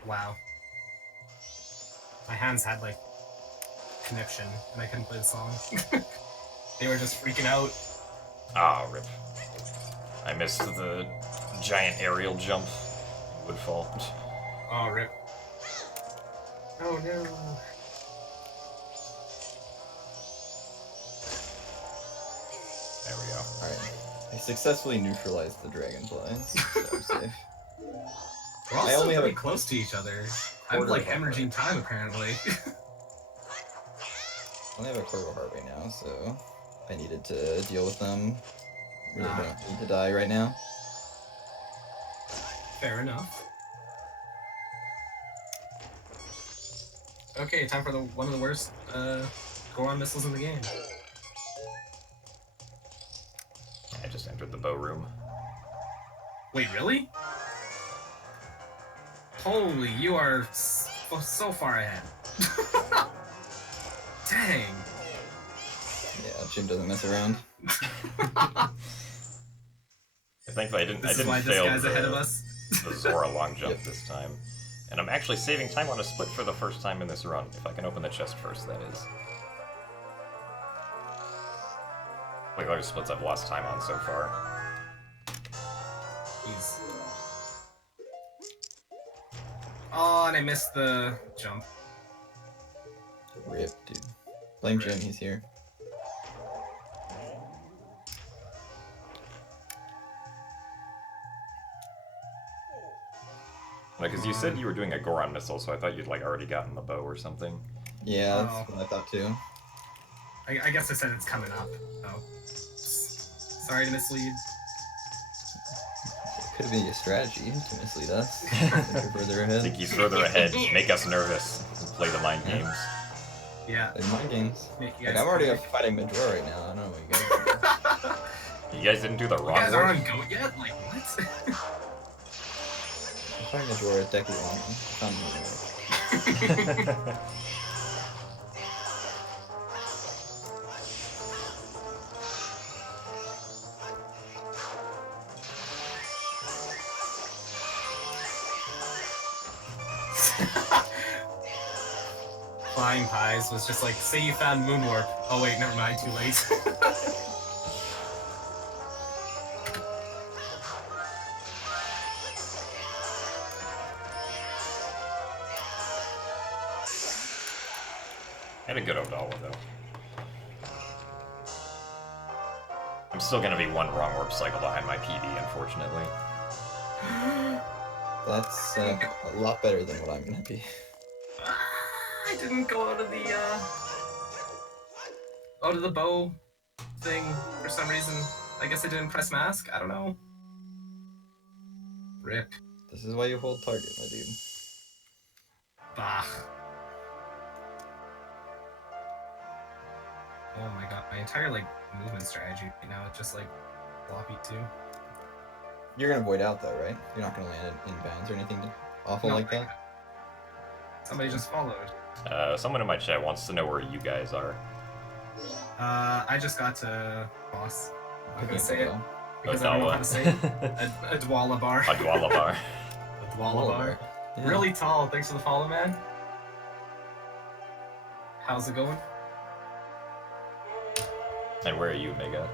Wow. My hands had like connection and I couldn't play the song. They were just freaking out. Ah, rip. I missed the giant aerial jump. Woodfall. Oh, rip. Oh no. There we go. Alright. I successfully neutralized the dragonflies, so I'm safe. We're all I still only have pretty a close to each other. I'm quarter like of a heart. hemorrhaging time apparently. I only have a quarter of a heart right now, so I needed to deal with them. Really don't need to die right now. Fair enough. Okay, time for one of the worst Goron missiles in the game. I just entered the bow room. Wait, really? Holy, you are so far ahead. Dang. Yeah, Jim doesn't mess around. Thankfully, I didn't This is why this fail guy's ahead of us. the Zora long jump Yep. this time. And I'm actually saving time on a split for the first time in this run. If I can open the chest first, that is. Like other splits I've lost time on so far. Jeez. Oh, and I missed the jump. Rip, dude. Blame Rip. Jim, he's here. Because you said you were doing a Goron missile, so I thought you'd like already gotten the bow or something. Yeah, that's Oh. what I thought too. I guess I said it's coming up. Oh. Sorry to mislead. It could have been your strategy to mislead us. You're further I ahead. think he's further ahead, make us nervous, play the mind Yeah. games. Yeah. In mind games. Make you Like, guys I'm already panic. fighting Majora right now. I don't know what you guys are. You guys didn't do the You wrong guys aren't work? on goat yet? Like, what? I'm fighting Majora decade long. Flying Pies was just like, say you found Moonwarp. Oh wait, never mind, too late. I had a good Odala, though. I'm still gonna be one wrong warp cycle behind my PB, unfortunately. That's a lot better than what I'm gonna be. I didn't go out of the bow thing for some reason. I guess I didn't press mask. I don't know. Rip. This is why you hold target, my dude. Bah. Oh my god, my entire like movement strategy right now it's just like floppy too. You're gonna void out though, right? You're not gonna land in bounds or anything awful No, like that? Somebody just followed. Someone in my chat wants to know where you guys are. I just got to boss. I'm gonna say it Well, because I don't know how to say it. A Dwala bar. A Dwala bar. A Dwala bar. yeah. Really tall. Thanks for the follow, man. How's it going? And where are you, Mega?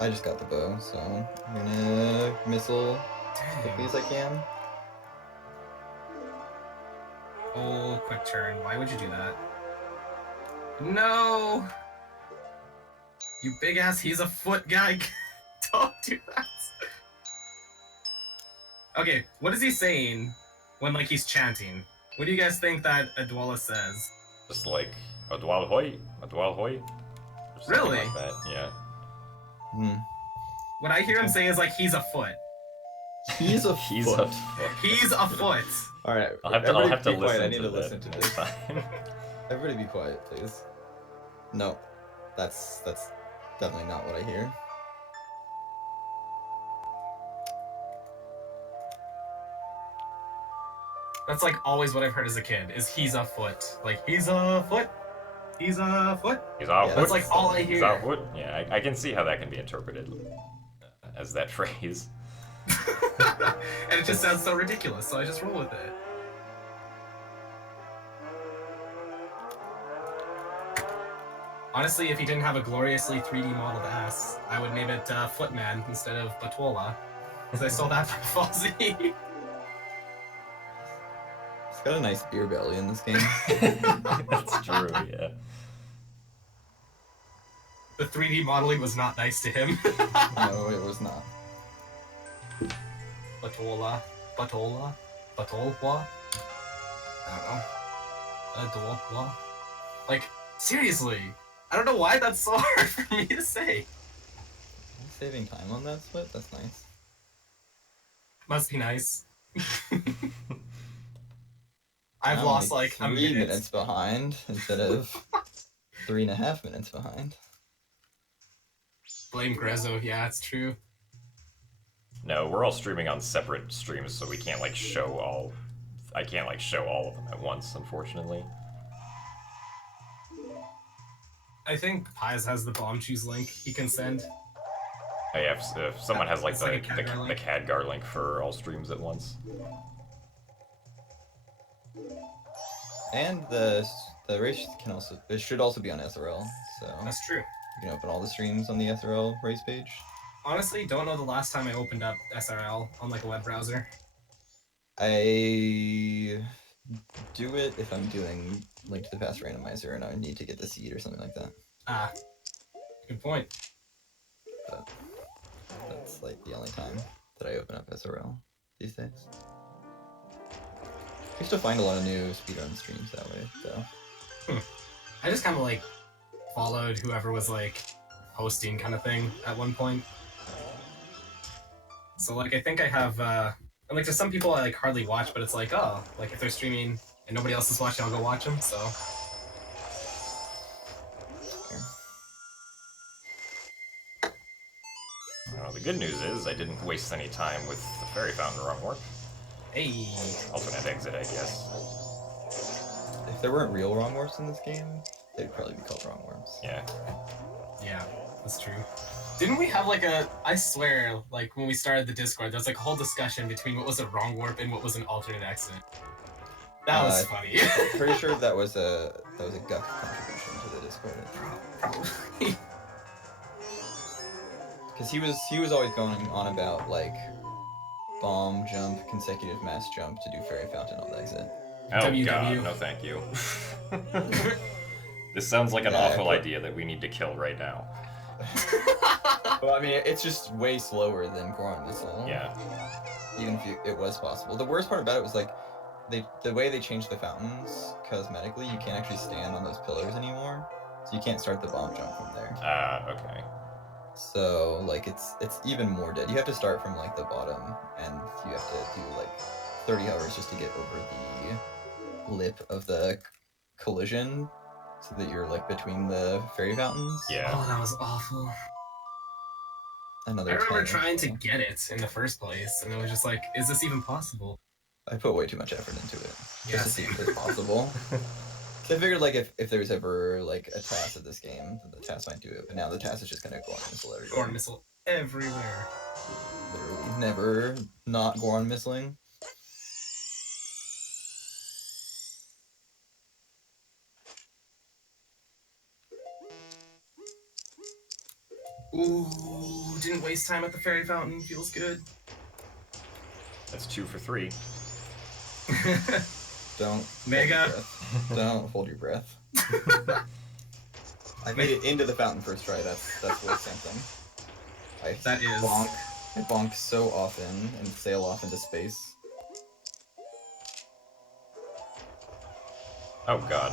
I just got the bow, so I'm gonna missile as quickly Dang. as I can. Oh, quick turn. Why would you do that? No! You big ass, he's a foot guy. Don't do that. Okay, what is he saying when like he's chanting? What do you guys think that Adwala says? Just like, Adwal Hoy? Adwal Hoy? Or something Really? like that, yeah. Hmm. What I hear him say is like he's a foot. He's a He's foot. a fuck. He's a foot. All right. I'll have to everybody be quiet. listen I need to to that listen to next this. time. Everybody, be quiet, please. No, that's definitely not what I hear. That's like always what I've heard as a kid, is he's a foot. Like, he's a foot. He's a foot. He's off Yeah, foot. that's like all I He's hear. off foot. Yeah, I can see how that can be interpreted as that phrase. And it just sounds so ridiculous, so I just roll with it. Honestly, if he didn't have a gloriously 3D modeled ass, I would name it Footman instead of Batola. Because I stole that from Falsey. He's got a nice beer belly in this game. That's true, yeah. The 3D modeling was not nice to him. No, it was not. Batola. Batola? Batolwa? I don't know. Adolwa? Like, seriously. I don't know why that's so hard for me to say. Saving time on that split? That's nice. Must be nice. I've I'm lost like a 3 minute. minutes behind instead of 3.5 minutes behind. Blame Grezzo, yeah, it's true. No, we're all streaming on separate streams, so we can't like show all. I can't like show all of them at once, unfortunately. I think Pies has the bomb choose link he can send. Oh, yeah, if someone has like It's the like a Khadgar link. Khadgar link for all streams at once. And the race can also, it should also be on SRL, so That's true. you can open all the streams on the SRL race page. Honestly, don't know the last time I opened up SRL on like a web browser. I do it if I'm doing Link to the Past randomizer and I need to get the seed or something like that. Ah, good point. But that's like the only time that I open up SRL these days. I used to find a lot of new speedrun streams that way, so. I just kind of like followed whoever was like hosting kind of thing at one point. So like I think I have and like there's some people I like hardly watch, but it's like, oh, like if they're streaming and nobody else is watching, I'll go watch them. So Well, the good news is I didn't waste any time with the fairy fountain wrong work. hey, Alternate exit, I guess. If there weren't real wrong worms in this game, they'd probably be called wrong worms. Yeah. yeah, that's true. Didn't we have like a? I swear, like when we started the Discord, there was like a whole discussion between what was a wrong warp and what was an alternate exit. That was funny. Pretty sure that was a Guck contribution to the Discord. Probably. Because he was always going on about like bomb jump, consecutive mass jump to do fairy fountain on the exit. Oh WW. god, no thank you. This sounds like an Yeah, awful but- idea that we need to kill right now. Well, I mean, it's just way slower than Goron Missile. Yeah. Even if it was possible. The worst part about it was like, the way they changed the fountains cosmetically, you can't actually stand on those pillars anymore, so you can't start the bomb jump from there. Okay. So like it's even more dead. You have to start from like the bottom, and you have to do like 30 hovers just to get over the lip of the collision, so that you're like between the fairy fountains. Yeah. Oh, that was awful. Another I remember 10. trying to get it in the first place, and it was just like, is this even possible? I put way too much effort into it. Yeah, Just to see same. if it's possible. So I figured like if there's ever like a TAS of this game, then the TAS might do it. But now the TAS is just gonna go on missile everywhere. Goron Missile everywhere. Literally never not Goron missling. Ooh, didn't waste time at the fairy fountain. Feels good. That's 2 for 3. Don't Mega. hold your breath. Don't hold your breath. I made it into the fountain first try. That's worth something. That is. I bonk so often and sail off into space. Oh god.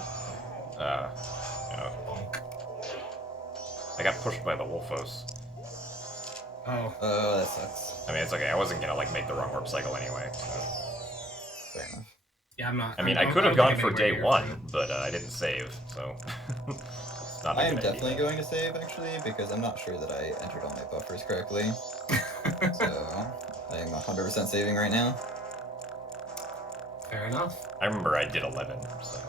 No. Bonk. I got pushed by the Wolfos. Oh. Oh, that sucks. I mean, it's okay. I wasn't gonna like make the wrong warp cycle anyway. So. Fair enough. Yeah, I'm not. I mean, I I'm- could have don't gone think for I'm day anywhere near 1, but I didn't save, so. It's not a I am good definitely idea. going to save actually, because I'm not sure that I entered all my buffers correctly. So I am 100% saving right now. Fair enough. I remember I did 11, so.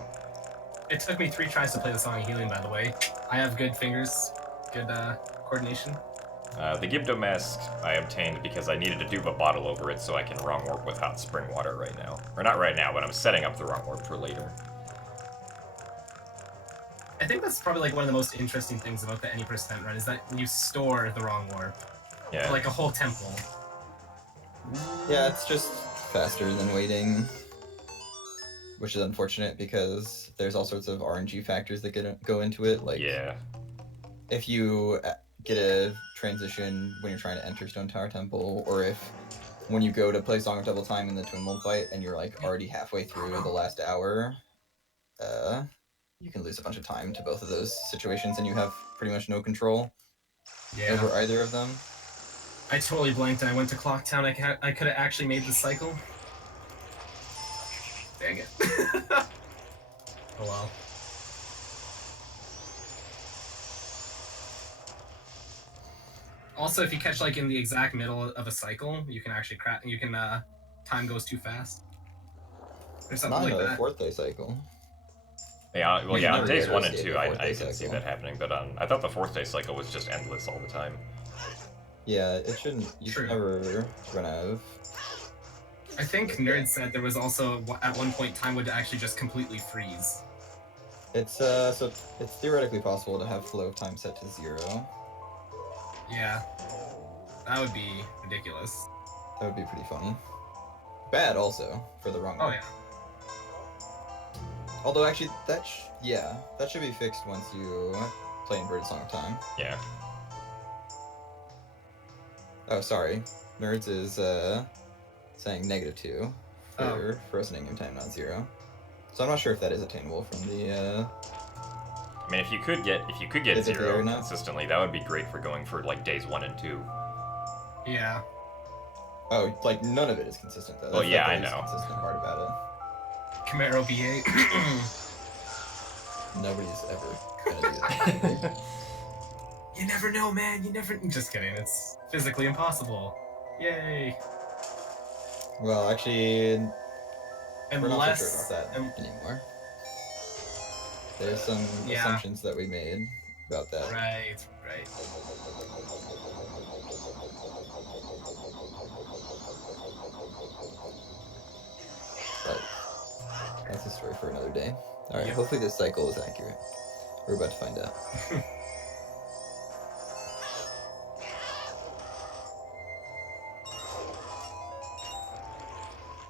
It took me 3 tries to play the song Helium, by the way. I have good fingers, good coordination. The Gibdo mask I obtained because I needed to do a bottle over it so I can wrong warp with hot spring water right now. Or not right now, but I'm setting up the wrong warp for later. I think that's probably like one of the most interesting things about the any percent run is that you store the wrong warp. Yeah. Like a whole temple. Yeah, it's just faster than waiting, which is unfortunate because there's all sorts of RNG factors that go into it. Like, yeah. if you get a transition when you're trying to enter Stone Tower Temple, or if when you go to play Song of Double Time in the Twin Mold fight and you're like already halfway through the last hour, you can lose a bunch of time to both of those situations and you have pretty much no control over either of them. I totally blanked and I went to Clocktown. I could have actually made the cycle. Dang it. Oh well. Also, if you catch like in the exact middle of a cycle, you can actually time goes too fast. Or something Not like in a that. 4th day cycle. Yeah, well, You yeah, can on never days get 1 and escape 2, the I 4th day could see cycle. that happening, but I thought the 4th day cycle was just endless all the time. Yeah, it shouldn't. You should never run out of. I think Nerd said there was also at one point time would actually just completely freeze. It's so it's theoretically possible to have flow of time set to 0. Yeah, that would be ridiculous. That would be pretty funny. Bad also for the wrong Oh one. yeah. Although actually that should be fixed once you play Inverted Song of Time. Yeah. Oh, sorry. Nerds is saying -2 for frozen in time, not 0. So I'm not sure if that is attainable from the. I mean, if you could get Is it 0 there now? consistently, that would be great for going for like days 1 and 2. Yeah. Oh, like none of it is consistent though. Well, That's yeah, the I least know. consistent part about it. Camaro B8. Nobody's ever gonna do that. You never know, man. You never. Just kidding. It's physically impossible. Yay. Well, actually, we're not so sure Unless. about that anymore. There's some assumptions that we made about that. Right. But that's a story for another day. Alright, Yep. hopefully this cycle is accurate. We're about to find out.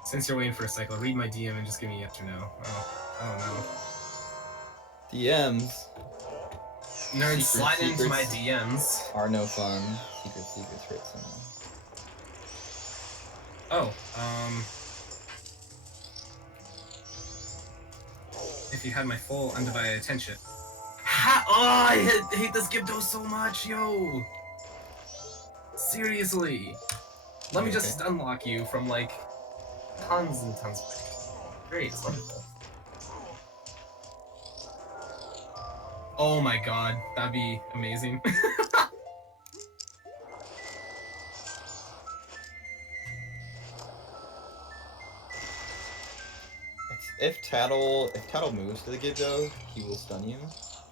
Since you're waiting for a cycle, read my DM and just give me a yes or no. Oh no. DMs. Nerds, slide into my DMs. Are no fun. Secrets hurt someone. Oh, if you had my full undivided attention. I hate this Gibdo so much, yo! Seriously. Let me just unlock you from, like, tons and tons of things. Great, it's wonderful. Oh my god, that'd be amazing. If Tattle moves to the Gibdo, he will stun you.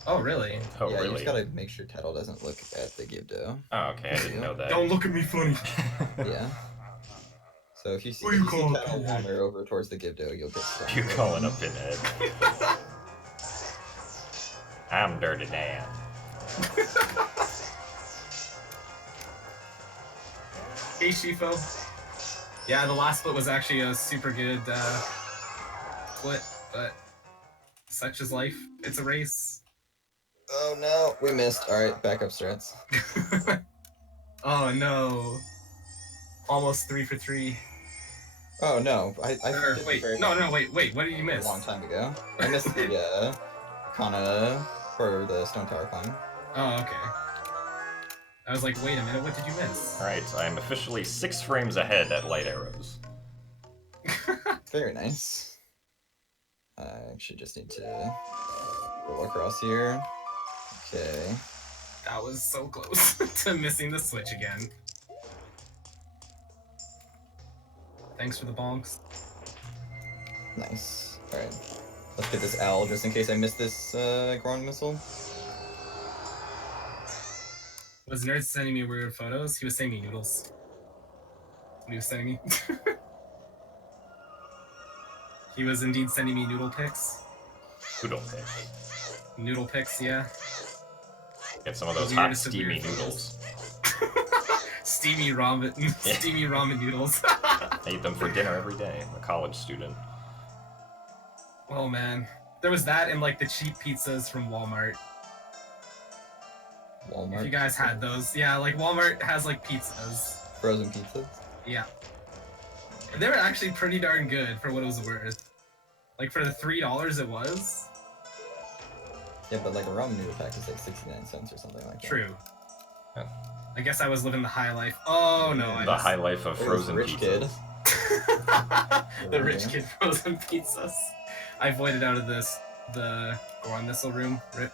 Oh, really? Oh, yeah, really? You just gotta make sure Tattle doesn't look at the Gibdo. Oh, okay, I didn't know that. Don't look at me funny. Yeah. So if you see Tattle wander over towards the Gibdo, you'll get stunned. You calling up Pinhead. I'm Dirty Dan. Hey, Shifo. Yeah, the last split was actually a super good split, but such is life. It's a race. Oh no, we missed. Alright, backup strats. Oh no. Almost 3 for 3. Oh no, I wait, wait, what did you miss? A long time ago. I missed the Kana for the Stone Tower climb. Oh, okay. I was like, wait a minute, what did you miss? Alright, so I'm officially 6 frames ahead at light arrows. Very nice. I actually just need to roll across here. Okay. That was so close to missing the switch again. Thanks for the bonks. Nice. Alright. Let's get this owl just in case I miss this ground missile. Was Nerd sending me weird photos? He was sending me noodles. What he was sending me. He was indeed sending me noodle pics. Noodle pics. Noodle pics, yeah. Get some of those hot steamy noodles. Steamy ramen noodles. I eat them for dinner every day. I'm a college student. Oh man. There was that and like the cheap pizzas from Walmart. Walmart. If you guys had those. Yeah, like Walmart has like pizzas. Frozen pizzas? Yeah. And they were actually pretty darn good for what it was worth. Like for the $3 it was. Yeah, but like a ramen noodle pack is like 69 cents or something like that. True. Yeah. I guess I was living the high life. Oh no, The high life of frozen rich pizzas. kid. The rich kid frozen pizzas. I voided out of the Goron missile room. Rip.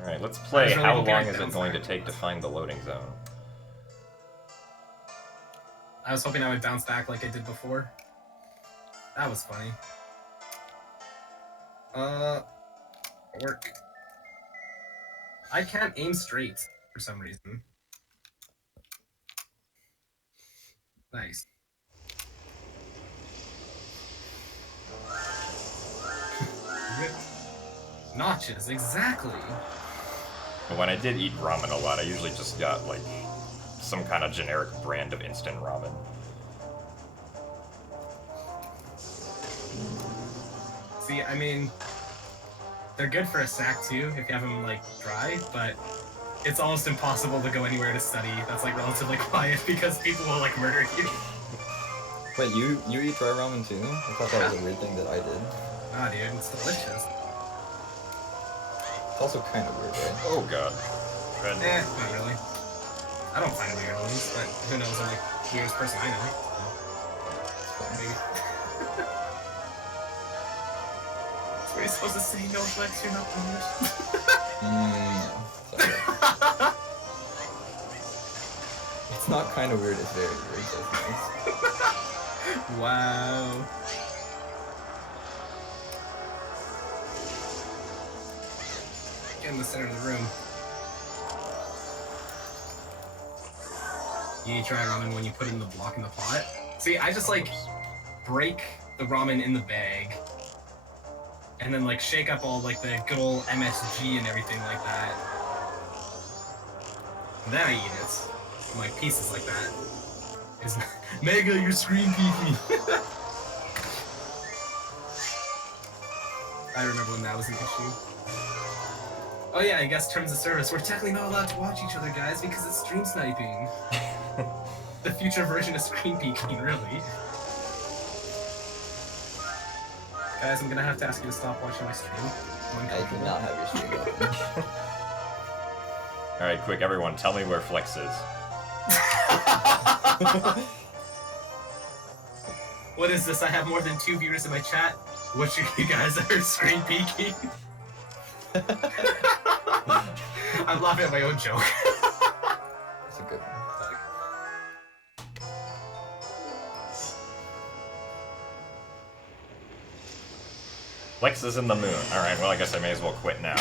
Alright, let's I play was really How hoping long I'd is it bounce going to back. take to find the loading zone? I was hoping I would bounce back like I did before. That was funny. Work. I can't aim straight for some reason. Nice. Rip. Notches, exactly. But when I did eat ramen a lot, I usually just got like some kind of generic brand of instant ramen. See, I mean, they're good for a snack too if you have them like dry, but it's almost impossible to go anywhere to study that's like relatively quiet because people will like murder you. Wait, you eat dry ramen too? I thought that was a weird thing that I did. Ah, dude, it's delicious. It's also kind of weird, right? Oh god. Red. Not really. I don't find it weird at least, but who knows? I'm like the weirdest person I know. So, maybe. That's what you're supposed to say. No flex, you're not punished. No. Sorry. It's not kind of weird, it's very weird. So it's nice. Wow. Get in the center of the room. You need to try ramen when you put in the block in the pot. See, I just like break the ramen in the bag and then like shake up all like the good old MSG and everything like that. And then I eat it. In, like pieces like that. It's Mega, you're screen peeking. I remember when that was an issue. Oh yeah, I guess terms of service. We're technically not allowed to watch each other, guys, because it's stream sniping. The future version of screen peeking, really. Guys, I'm gonna have to ask you to stop watching my stream. I do not have your stream open. Alright, quick, everyone, tell me where Flex is. What is this? I have more than 2 viewers in my chat. Which of you guys are screen peeking? I'm laughing at my own joke. That's a good one. Flex is in the moon. Alright, well, I guess I may as well quit now.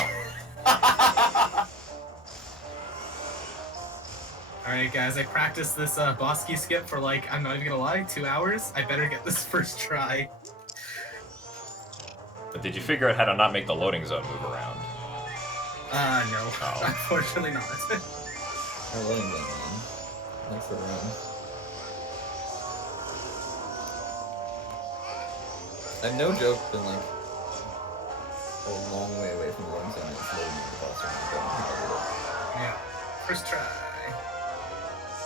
Alright guys, I practiced this boss key skip for like, I'm not even gonna lie, 2 hours. I better get this first try. But did you figure out how to not make the loading zone move around? No. Oh. Unfortunately not. I'm letting them in. Thanks for the room. I've no joke been like a long way away from the loading zone and it's loading in the boss room. I don't think I did it. Yeah. First try.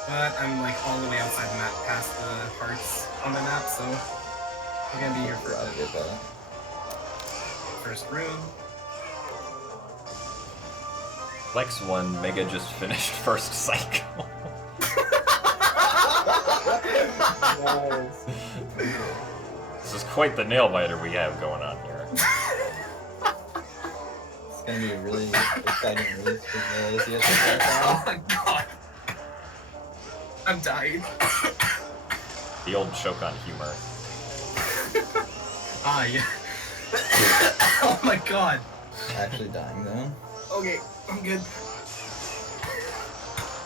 But I'm like all the way outside the map past the hearts on the map, so we're gonna be here for Glad I did that. first room. Flex won, Mega just finished first cycle. Nice. This is quite the nail biter we have going on here. It's gonna be a really exciting release for the CS Oh my god. I'm dying. The old choke on humor. Ah, yeah. Oh my god. Actually dying though. Okay, I'm good.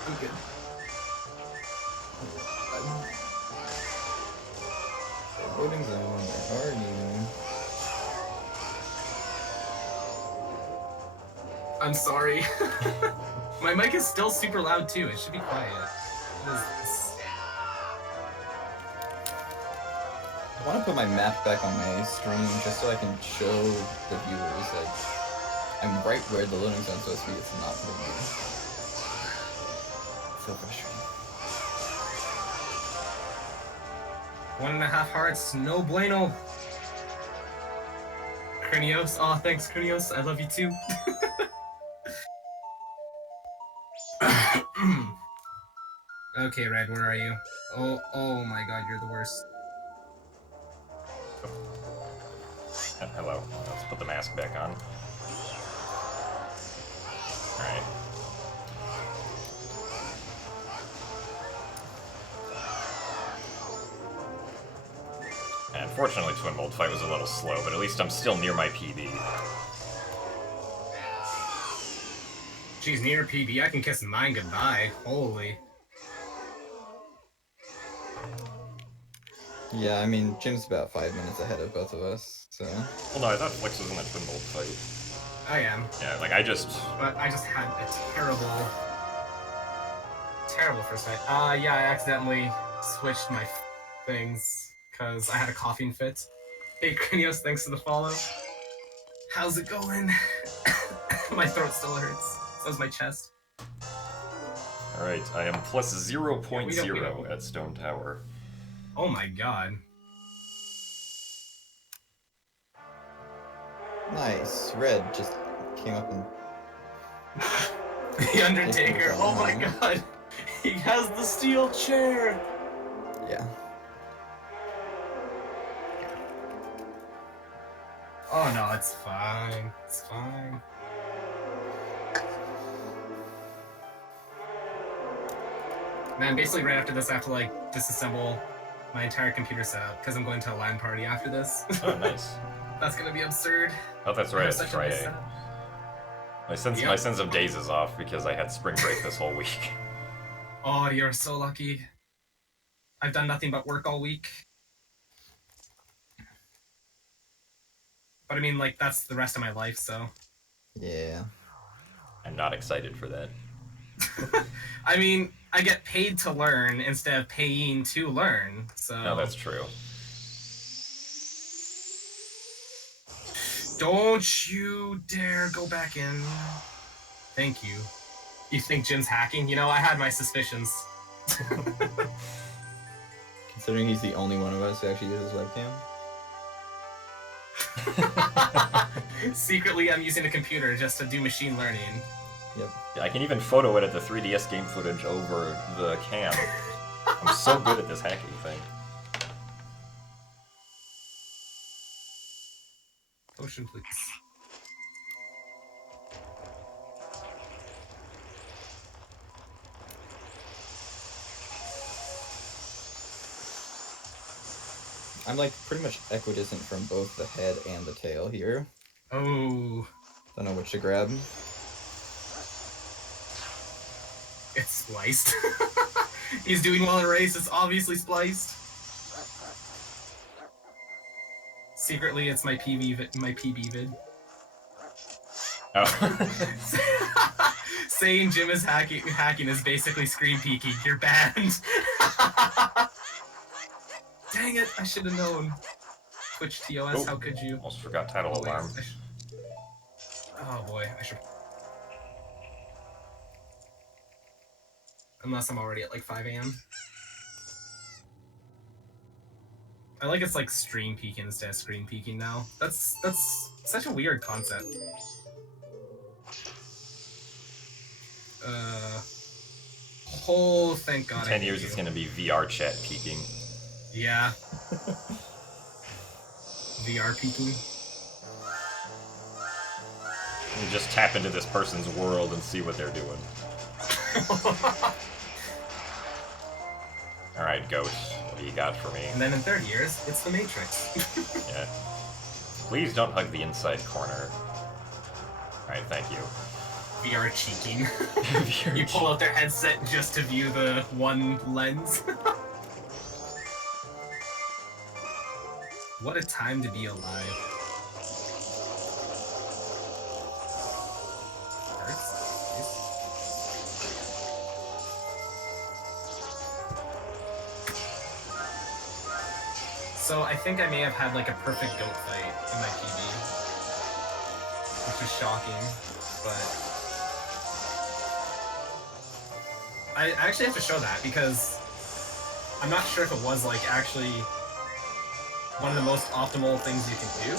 I'm good. Loading zone, where are you? I'm sorry. My mic is still super loud too. It should be quiet. What is this? I want to put my map back on my stream just so I can show the viewers, like, I'm right where the loading zone's supposed to be. It's not putting me. So frustrating. 1.5 hearts, no bueno. Krinios, oh thanks Krinios, I love you too. Okay, Red, where are you? Oh my god, you're the worst. Hello. Let's put the mask back on. Alright. And unfortunately, Twin Mold Fight was a little slow, but at least I'm still near my PB. She's near PB, I can kiss mine goodbye. Holy. Yeah, I mean, Jim's about 5 minutes ahead of both of us, so. Well, no, I thought Flex was in the Twin Mold Fight. I am. Yeah, like I just... But I just had a terrible first night. Yeah, I accidentally switched my things because I had a coughing fit. Hey, Krinios, thanks for the follow. How's it going? My throat still hurts. So's my chest. Alright, I am plus 0.0 Yeah, we don't. at Stone Tower. Oh my god. Nice. Red just came up and... The Undertaker, oh my god. He has the steel chair. Yeah. Oh no, it's fine. It's fine. Man, basically right after this I have to like disassemble my entire computer setup because I'm going to a LAN party after this. Oh, nice. That's gonna be absurd. Oh, that's right, it's Such a nice Friday. setup. My sense of days is off because I had spring break this whole week. Oh, you're so lucky. I've done nothing but work all week. But I mean, like, that's the rest of my life, so... Yeah. I'm not excited for that. I mean, I get paid to learn instead of paying to learn, so... No, that's true. Don't you dare go back in. Thank you. You think Jim's hacking? You know, I had my suspicions. Considering he's the only one of us who actually uses webcam. Secretly, I'm using a computer just to do machine learning. Yep. Yeah, I can even photo edit the 3DS game footage over the cam. I'm so good at this hacking thing. Potion, please. I'm like pretty much equidistant from both the head and the tail here. Oh. Don't know which to grab. It's spliced. He's doing well in a race, it's obviously spliced. Secretly, it's my PB vid. Oh. Saying Jim is hacking is basically screen peeking. You're banned. Dang it, I should have known. Twitch TOS, Oh, how could you? almost forgot title Oh, wait, alarm. oh boy, I should... Unless I'm already at like 5 AM. I like it's like stream peeking instead of screen peeking now. That's such a weird concept. Oh, thank God. 10 years it's gonna be VR chat peeking. Yeah. VR peeking. You just tap into this person's world and see what they're doing. Alright, Ghost, what do you got for me? And then in 30 years, it's the Matrix. Yeah. Please don't hug the inside corner. Alright, thank you. VR cheeking. VR You pull out their headset just to view the one lens. What a time to be alive. Hurts. So I think I may have had like a perfect goat fight in my PB, which is shocking, but I actually have to show that because I'm not sure if it was like actually one of the most optimal things you can do,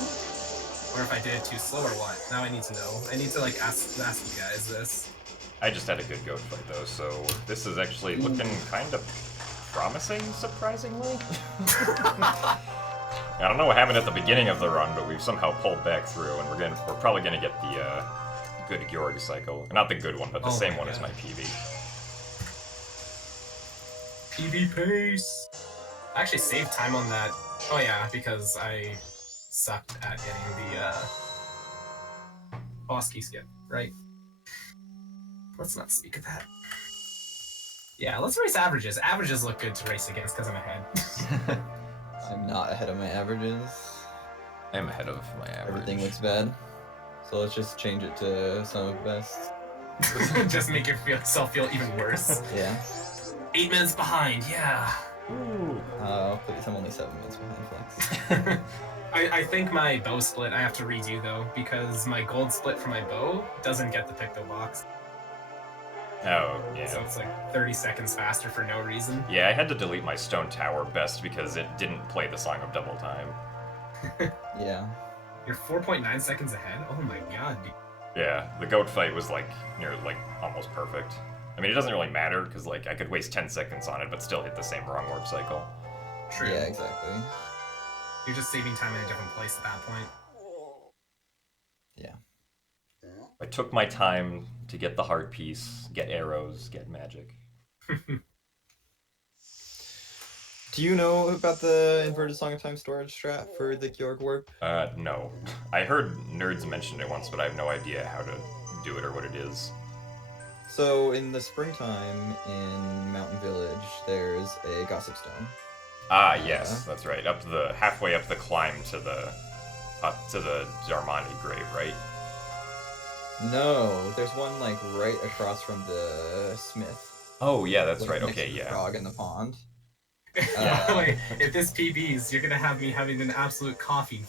or if I did it too slow or what. Now I need to know. I need to like ask you guys this. I just had a good goat fight though, so this is actually looking kind of promising, surprisingly. I don't know what happened at the beginning of the run, but we've somehow pulled back through, and we're probably gonna get the good Georg cycle. Not the good one, but the same one as my PB. PB pace. I actually saved time on that. Oh yeah, because I sucked at getting the boss key skip, right? Let's not speak of that. Yeah, let's race averages. Averages look good to race against because I'm ahead. I'm not ahead of my averages. I'm ahead of my average. Everything looks bad. So let's just change it to some of the best. Just make yourself feel even worse. Yeah. 8 minutes behind, yeah. Ooh. Please, I'm only 7 minutes behind Flex. I think my bow split I have to redo though, because my gold split for my bow doesn't get the picto box. Oh, yeah. So it's like 30 seconds faster for no reason. Yeah, I had to delete my Stone Tower best because it didn't play the Song of Double Time. Yeah. You're 4.9 seconds ahead? Oh my god. Yeah, the goat fight was like almost perfect. I mean, it doesn't really matter because like I could waste 10 seconds on it but still hit the same wrong warp cycle. True. Yeah, exactly. You're just saving time in a different place at that point. Yeah. I took my time to get the heart piece, get arrows, get magic. Do you know about the inverted Song of Time storage strat for the Georg warp? No. I heard nerds mention it once, but I have no idea how to do it or what it is. So in the springtime in Mountain Village, there's a gossip stone. Ah, yes, that's right. Halfway up the climb to the Darmani grave, right? No, there's one like right across from the smith. Oh, yeah, that's like, right. next Okay, to the yeah. frog in the pond. Yeah, wait, if this PBs, you're gonna have me having an absolute coffee.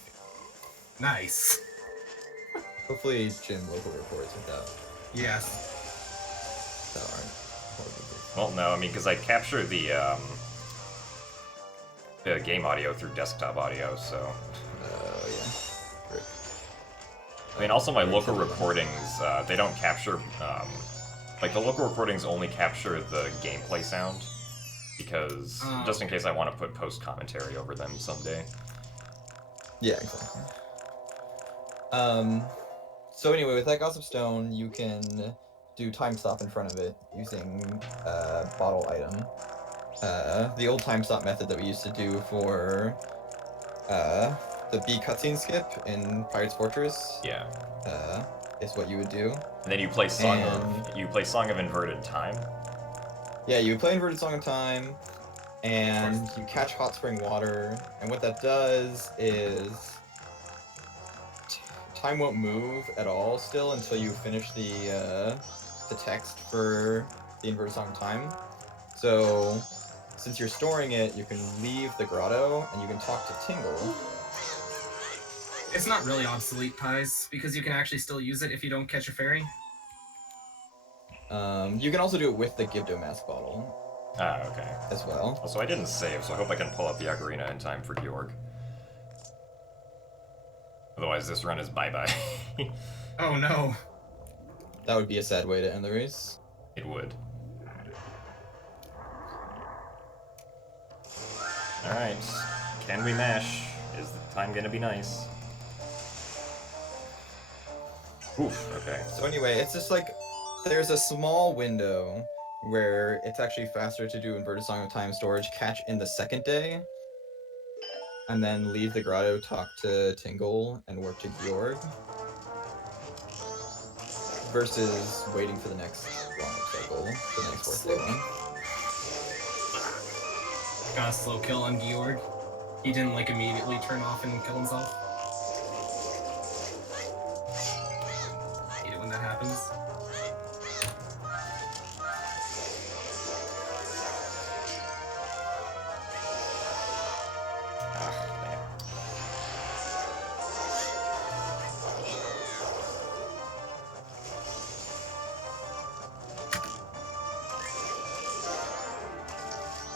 Nice. Hopefully Jim local reports without Yes. horrible. Well, no, I mean, because I capture the game audio through desktop audio, so... Yeah. Rip. I mean, also my local recordings, they don't capture... like, the local recordings only capture the gameplay sound, because just in case I want to put post-commentary over them someday. Yeah, exactly. So anyway, with that gossip stone, you can do time stop in front of it using bottle item. The old time stop method that we used to do for the B cutscene skip in Pirate's Fortress. Yeah. Is what you would do. And then you play Song of Inverted Time. Yeah, you play Inverted Song of Time, and you catch hot spring water, and what that does is time won't move at all still until you finish the text for the Inverted Song of Time. So since you're storing it, you can leave the grotto and you can talk to Tingle. It's not really obsolete, Pies, because you can actually still use it if you don't catch a fairy. You can also do it with the Gibdo mask bottle. Ah, okay. As well. Also, I didn't save, so I hope I can pull up the ocarina in time for Georg. Otherwise, this run is bye-bye. Oh no. That would be a sad way to end the race. It would. Alright. Can we mash? Is the time gonna be nice? Oof, okay. So anyway, it's just like, there's a small window where it's actually faster to do Inverted Song of Time storage catch in the second day. and then leave the grotto, talk to Tingle, and work to Georg. Versus waiting for the next warm-up cycle, the next fourth day one. Got a slow kill on Georg. He didn't like immediately turn off and kill himself. Hate it when that happens.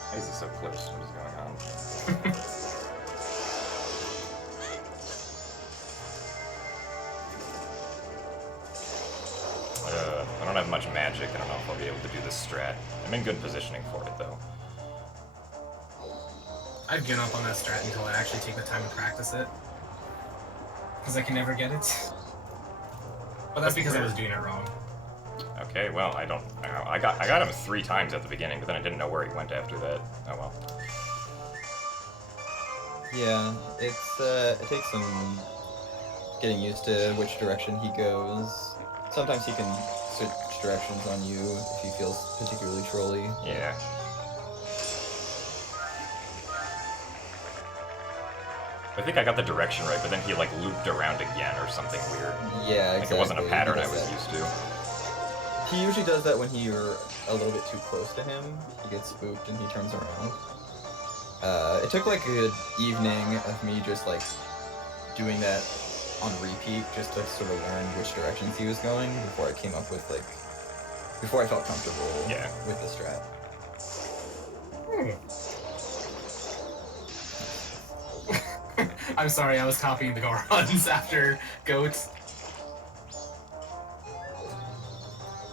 Why is he so close? What is going on? I don't have much magic. I don't know if I'll be able to do this strat. I'm in good positioning for it, though. I've given up on that strat until I actually take the time to practice it. Because I can never get it. But that's because I was doing it wrong. Okay, well, I got him 3 times at the beginning, but then I didn't know where he went after that. Oh well. Yeah, it takes some getting used to which direction he goes. Sometimes he can switch directions on you if he feels particularly trolly. Yeah. I think I got the direction right, but then he like looped around again or something weird. Yeah, exactly. Like it wasn't a pattern I was used to. He usually does that when you're a little bit too close to him. He gets spooked and he turns around. It took like an evening of me just like doing that on repeat just to sort of learn which directions he was going before I came up with like, before I felt comfortable with the strat. I'm sorry, I was copying the Gorons after Goats.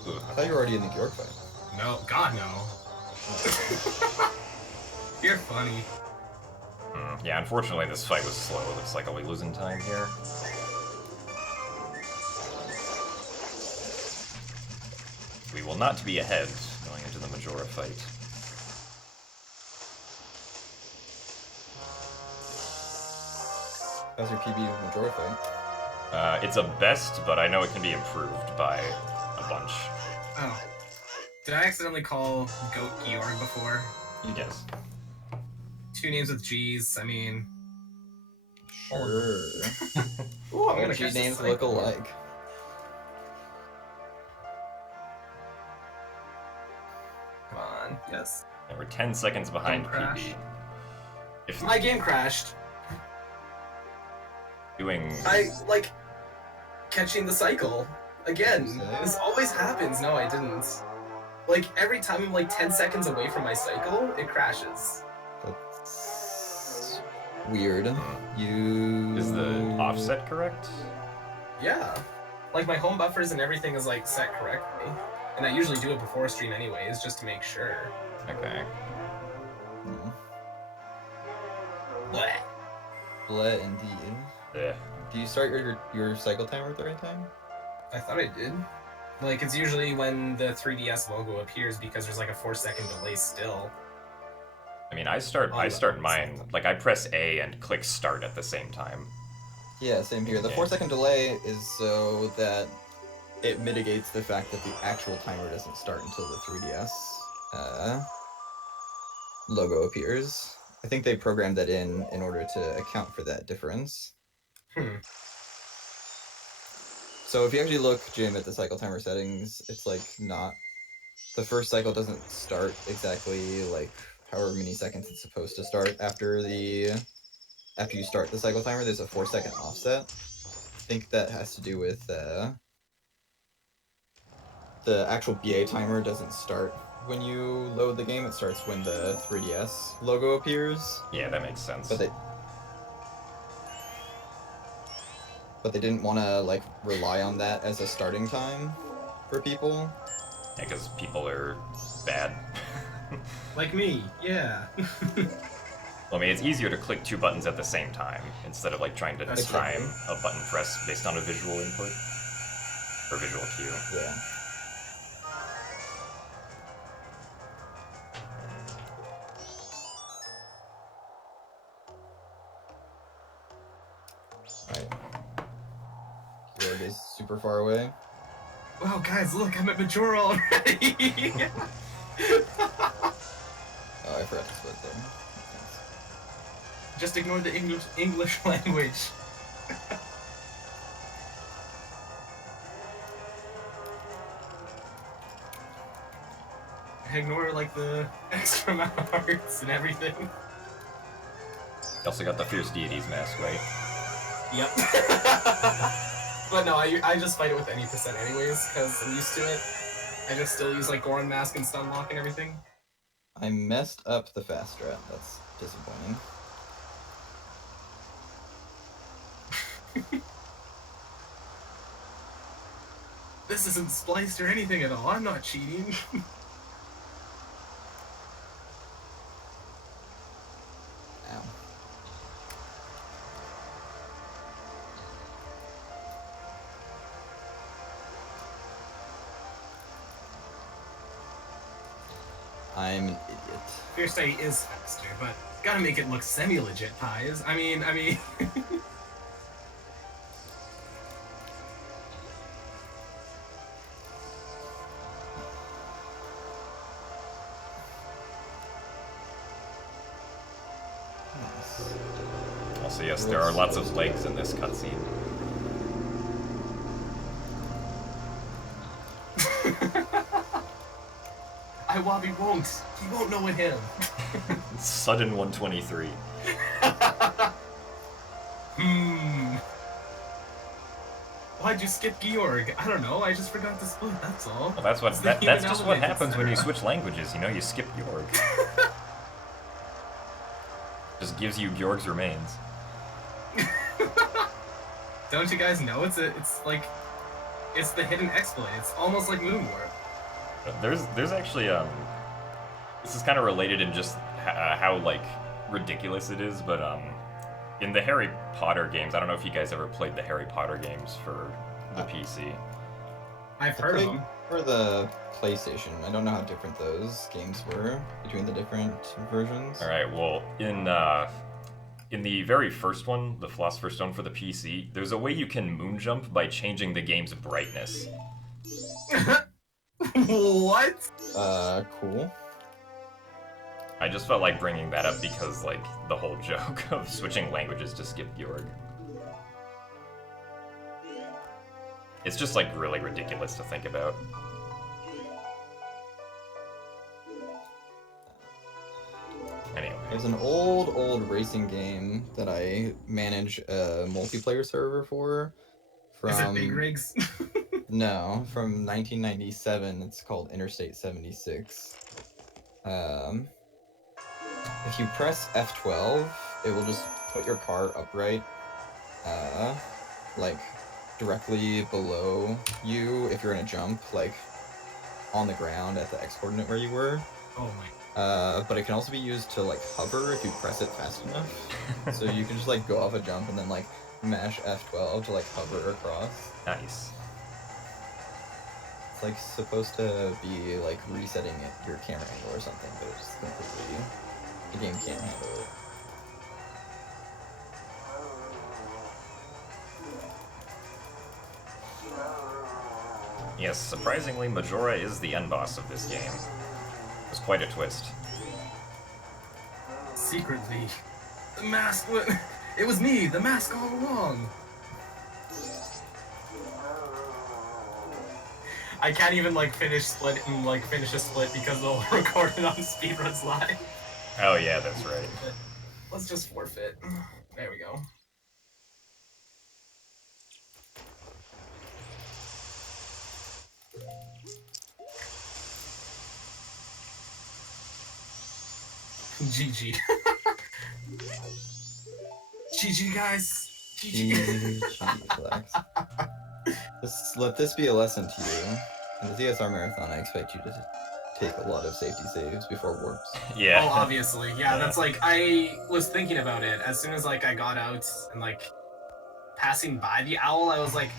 I thought you were already in the Georg fight. No, God no. You're funny. Yeah, unfortunately this fight was slow. It looks like I'll be losing time here. We will not be ahead going into the Majora fight. How's your PB with Majora fight? It's a best, but I know it can be improved by a bunch. Oh. Did I accidentally call Goat Georg before? Yes. 2 names with G's, I mean... Sure. Ooh, I'm gonna G catch names this look cycle. alike. Come on, yes. And we're 10 seconds behind Don't crash. PB. If My game crashed. doing... I, like, catching the cycle. Again. This always happens. No, I didn't. Like, every time I'm like 10 seconds away from my cycle, it crashes. That's weird. You... Is the offset correct? Yeah. Like, my home buffers and everything is, like, set correctly. And I usually do it before stream anyways, just to make sure. Okay. Bleh. Bleh, indeed. Yeah. Do you start your cycle timer at the right time? I thought I did. Like, it's usually when the 3DS logo appears because there's like a 4-second delay still. I mean, I start mine, like I press A and click start at the same time. Yeah, same here. The 4-second delay is so that it mitigates the fact that the actual timer doesn't start until the 3DS logo appears. I think they programmed that in order to account for that difference. So if you actually look, Jim, at the cycle timer settings, it's like not... The first cycle doesn't start exactly like however many seconds it's supposed to start after you start the cycle timer. There's a 4-second offset. I think that has to do with the actual BA timer doesn't start when you load the game. It starts when the 3DS logo appears. Yeah, that makes sense. But they didn't want to like rely on that as a starting time for people. Yeah, because people are bad. Like me, yeah. Well, I mean, it's easier to click 2 buttons at the same time instead of like trying to time a button press based on a visual input or visual cue. Yeah. super far away. Wow, guys, look, I'm at Majora already! Oh, I forgot to split there. Just ignore the English language. Ignore, like, the extra amount of hearts and everything. You also got the Fierce Deities mask, right? Yep. But no, I just fight it with any percent anyways, because I'm used to it. I just still use, like, Goron Mask and Stun Lock and everything. I messed up the fast strat. That's disappointing. This isn't spliced or anything at all. I'm not cheating. Ow. I'm an idiot. Fierce Deity is faster, but gotta make it look semi-legit, Pies. I mean... Nice. Also, yes, there are lots of legs in this cutscene. Iwabi won't. He won't know it him. Sudden 123. Why'd you skip Georg? I don't know. I just forgot to split. That's all. Well, that's what It's the that's human just what element, happens when you etc. switch languages. You know, you skip Georg. Just gives you Georg's remains. Don't you guys know it's the hidden exploit. It's almost like Moon Warp. There's actually this is kind of related in just how like ridiculous it is, but in the Harry Potter games, I don't know if you guys ever played the Harry Potter games for the PC. I've heard of played them. for the PlayStation. I don't know how different those games were between the different versions. All right, well, in the very first one, the Philosopher's Stone for the PC, there's a way you can moon jump by changing the game's brightness. What? Cool. I just felt like bringing that up because, like, the whole joke of switching languages to skip Georg. It's just, like, really ridiculous to think about. Anyway. There's an old racing game that I manage a multiplayer server for. Is it Big Rigs? No, from 1997. It's called Interstate 76. If you press F12, it will just put your car upright, like directly below you if you're in a jump, like on the ground at the X coordinate where you were. Oh my. But it can also be used to like hover if you press it fast enough. So you can just like go off a jump and then like mash F12 to like hover across. Nice. It's like supposed to be like resetting your camera angle or something, but it's just completely, the game can't handle it. Yes, surprisingly, Majora is the end boss of this game. It's quite a twist. Secretly, the mask. It was me, the mask all along. I can't even like finish a split because they'll record it on Speedruns Live. Oh yeah, that's right. Let's just forfeit. There we go. GG. GG guys. GG. Flex. Let this be a lesson to you. In the ZSR Marathon, I expect you to take a lot of safety saves before warps. Yeah. Oh, obviously. Yeah, that's like, I was thinking about it. As soon as like I got out and like passing by the owl, I was like,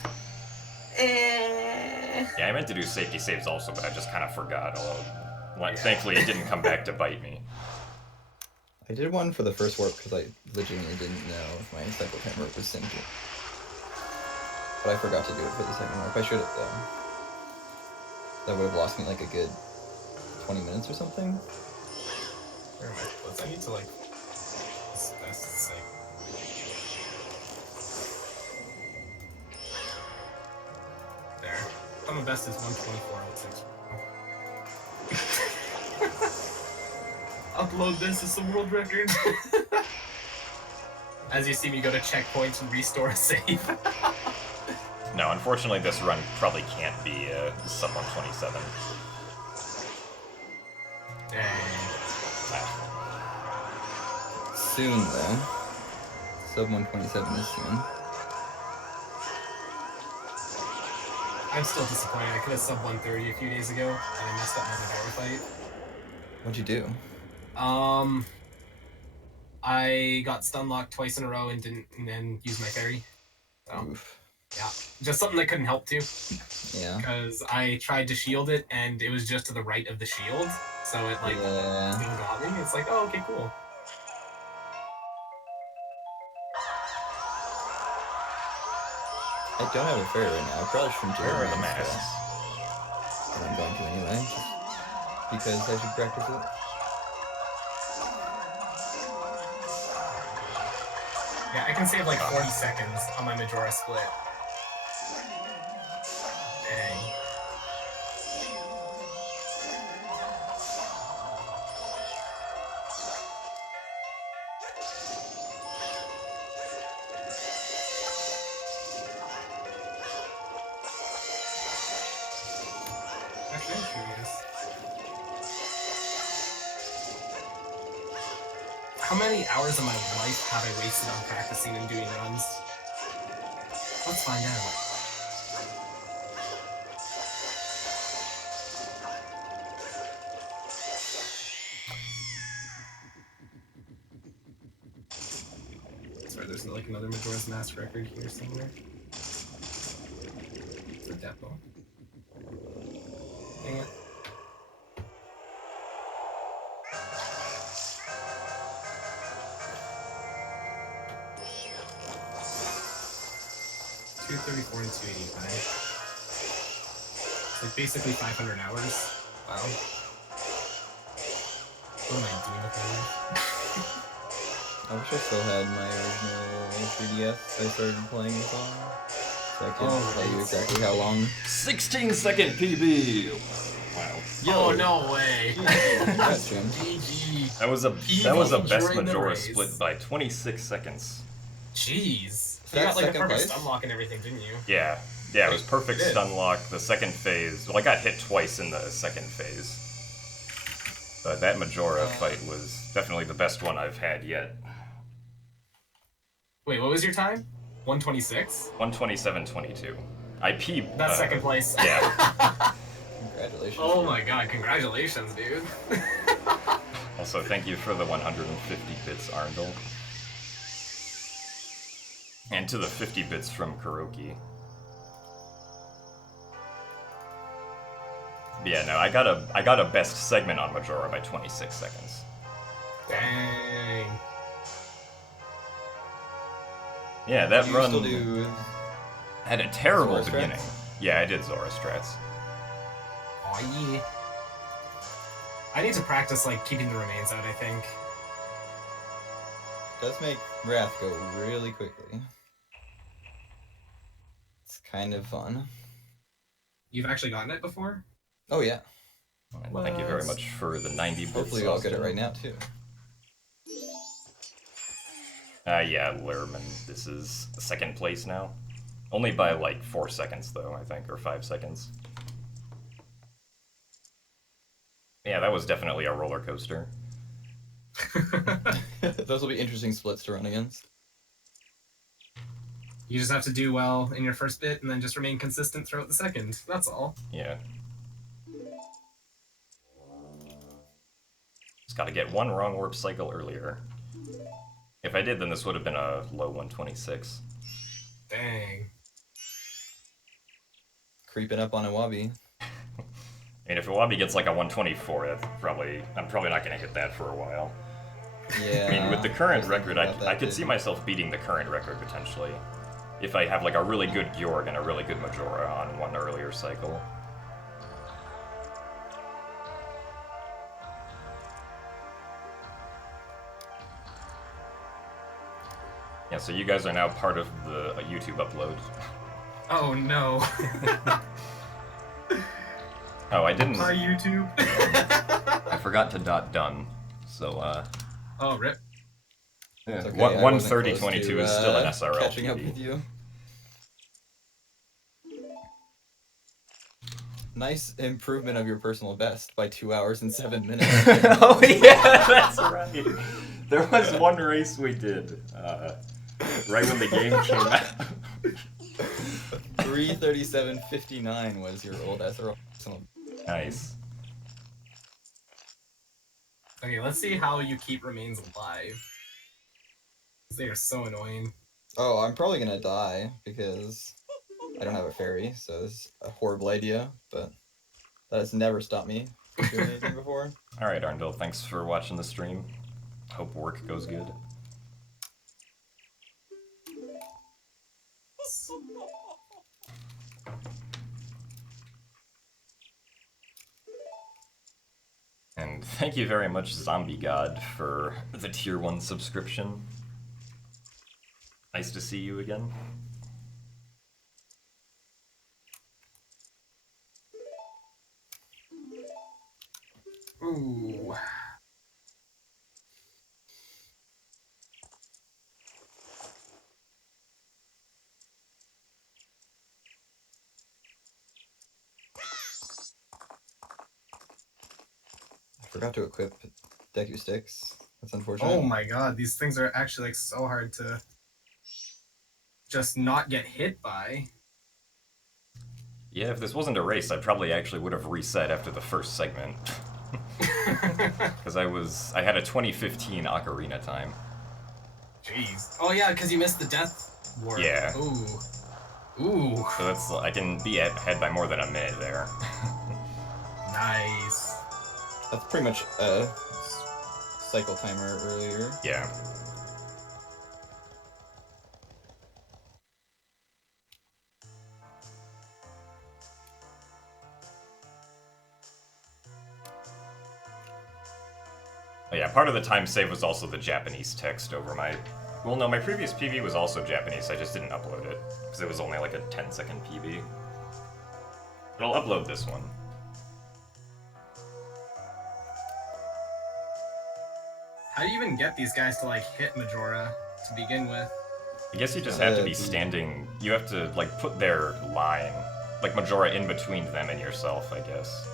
eh. Yeah, I meant to do safety saves also, but I just kind of forgot. Thankfully, it didn't come back to bite me. I did one for the first warp because I legitimately didn't know if my cycle timer was synced. But I forgot to do it for the second warp. I should have, though. That would have lost me like a good 20 minutes or something. Where are my splits? I need to like. That's like. There. My best is 124.6. Upload this as a world record. As you see me go to checkpoints and restore a save. No, unfortunately, this run probably can't be sub 127. Dang. Soon, though. Sub 127 is soon. I'm still disappointed. I could have sub 130 a few days ago, and I messed up my Majora fight. What'd you do? I got stun locked twice in a row and didn't then use my fairy. So, Oof. yeah, just something that couldn't help too. Yeah. Because I tried to shield it and it was just to the right of the shield, so it like didn't got me. It's like, oh, okay, cool. I don't have a fairy right now. I probably shouldn't do it. Where are the right now, masks? but I'm going to anyway, just because I should practice it. Yeah, I can save like 40 seconds on my Majora split. Dang. Actually, I'm curious. How many hours of my life have I wasted on practicing and doing runs? Let's find out. Sorry, there's like another Majora's Mask record here somewhere. It's a depot. Dang it. $234 and $285. It's like basically 500 hours. Wow. What am I doing with my life? I wish I still had my original 3DS I started playing this on. So I could tell you exactly how long. 16-second PB! Wow. Oh, no way. Congrats, Jim. GG. That was a best during the Majora race. split by 26 seconds. Jeez. You that got like a second perfect place? stun lock and everything, didn't you? Yeah, it was perfect You did. stun lock. The second phase, well, I got hit twice in the second phase. But that Majora fight was definitely the best one I've had yet. Wait, what was your time? 126? 127.22. I peed. That's second place. Yeah. Congratulations. Oh Jim. my god, congratulations, dude. Also, thank you for the 150 bits, Arndl. And to the 50 bits from Kuroki. Yeah, no, I got a best segment on Majora by 26 seconds. Dang. Yeah, that You run still do had a terrible Zora strats? beginning. Yeah, I did Zora strats. Oh yeah. I need to practice like keeping the remains out, I think. does make Wrath go really quickly. It's kind of fun. You've actually gotten it before? Oh yeah. And thank you very much for the 90 bits. Hopefully I'll get it also. right now too. Yeah, Lerman, this is second place now. Only by like 4 seconds though, I think, or 5 seconds. Yeah, that was definitely a roller coaster. Those will be interesting splits to run against. You just have to do well in your first bit and then just remain consistent throughout the second. That's all. Yeah. Just gotta get one wrong warp cycle earlier. If I did, then this would have been a low 126. Dang. Creeping up on Iwabi. And if Iwabi gets like a 124, I'm probably not gonna hit that for a while. Yeah. I mean, with the current was record, thinking about I that, could too. see myself beating the current record potentially. if I have like a really good Georg and a really good Majora on one earlier cycle. Yeah, so you guys are now part of the YouTube upload. Oh no. Oh, I didn't. Hi YouTube. I forgot to .done. So Oh rip. yeah. It's okay, I wasn't 1:30:22 close to, is still an SRL. catching up PB. with you. Nice improvement of your personal best by 2 hours and 7 minutes. Oh yeah, that's right. There was one race we did right when the game came out. 3:37:59 was your old SRL personal. Nice. Okay, let's see how you keep remains alive. They are so annoying. Oh, I'm probably gonna die because I don't have a fairy, so this is a horrible idea, but that has never stopped me from doing anything before. Alright, Arndil, thanks for watching the stream. Hope work goes good. And thank you very much, Zombie God, for the tier 1 subscription. Nice to see you again. Ooh. I forgot to equip Deku Sticks. That's unfortunate. Oh my god, these things are actually like so hard to just not get hit by. Yeah, if this wasn't a race, I probably actually would have reset after the first segment. Because I had a 2015 Ocarina time. Jeez. Oh yeah, because you missed the death warp. Yeah. Ooh. Ooh. So that's, I can be ahead by more than a minute there. Nice. That's pretty much a cycle timer earlier. Yeah. Oh, yeah, part of the time save was also the Japanese text over my... Well, no, my previous PB was also Japanese, I just didn't upload it. Because it was only like a 10-second PB. But I'll upload this one. How do you even get these guys to like hit Majora to begin with? I guess you just have to be standing... You have to, like, put their line, like Majora in between them and yourself, I guess.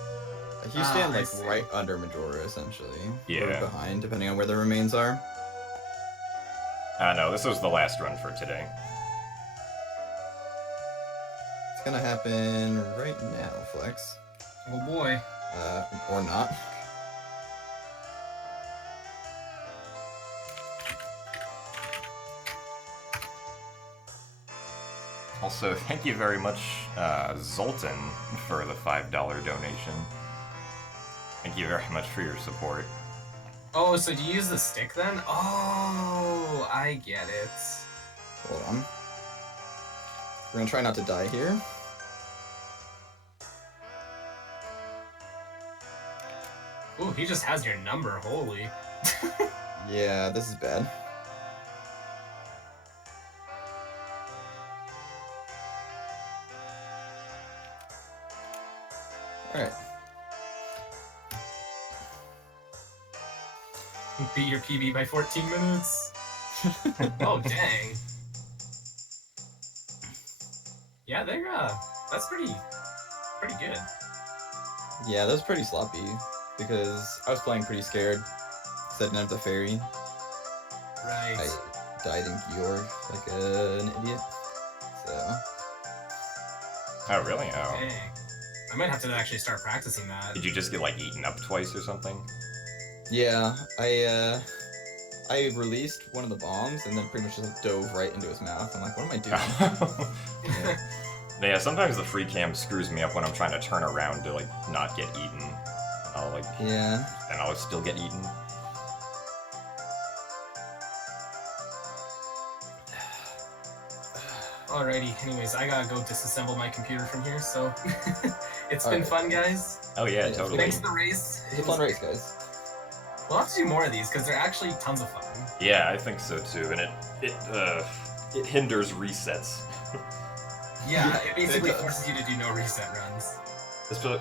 You stand like right under Majora, essentially. Yeah. Or behind, depending on where the remains are. No, this was the last run for today. It's gonna happen right now, Flex. Oh boy. Or not. Also, thank you very much, Zoltan, for the $5 donation. Thank you very much for your support. Oh, so do you use the stick then? Oh, I get it. Hold on. We're gonna try not to die here. Ooh, he just has your number, holy. Yeah, this is bad. Alright. Beat your PB by 14 minutes. Oh, dang. Yeah, they're, that's pretty good. Yeah, that was pretty sloppy, because I was playing pretty scared, because I didn't have the fairy. Right. I died in Georg like an idiot, so... Oh, really? Oh. Dang. I might have to actually start practicing that. Did you just get, like, eaten up twice or something? Yeah, I released one of the bombs, and then pretty much just dove right into his mouth. I'm like, what am I doing? Yeah, sometimes the free cam screws me up when I'm trying to turn around to, like, not get eaten. I'll, like... Yeah. And I'll still get eaten. Alrighty. Anyways, I gotta go disassemble my computer from here. So it's been Alright. fun, guys. Oh yeah, Yeah, totally. Thanks for the race. It's a fun race, guys. We'll have to do more of these because they're actually tons of fun. Yeah, I think so too, and it hinders resets. Yeah, it basically It does. forces you to do no reset runs.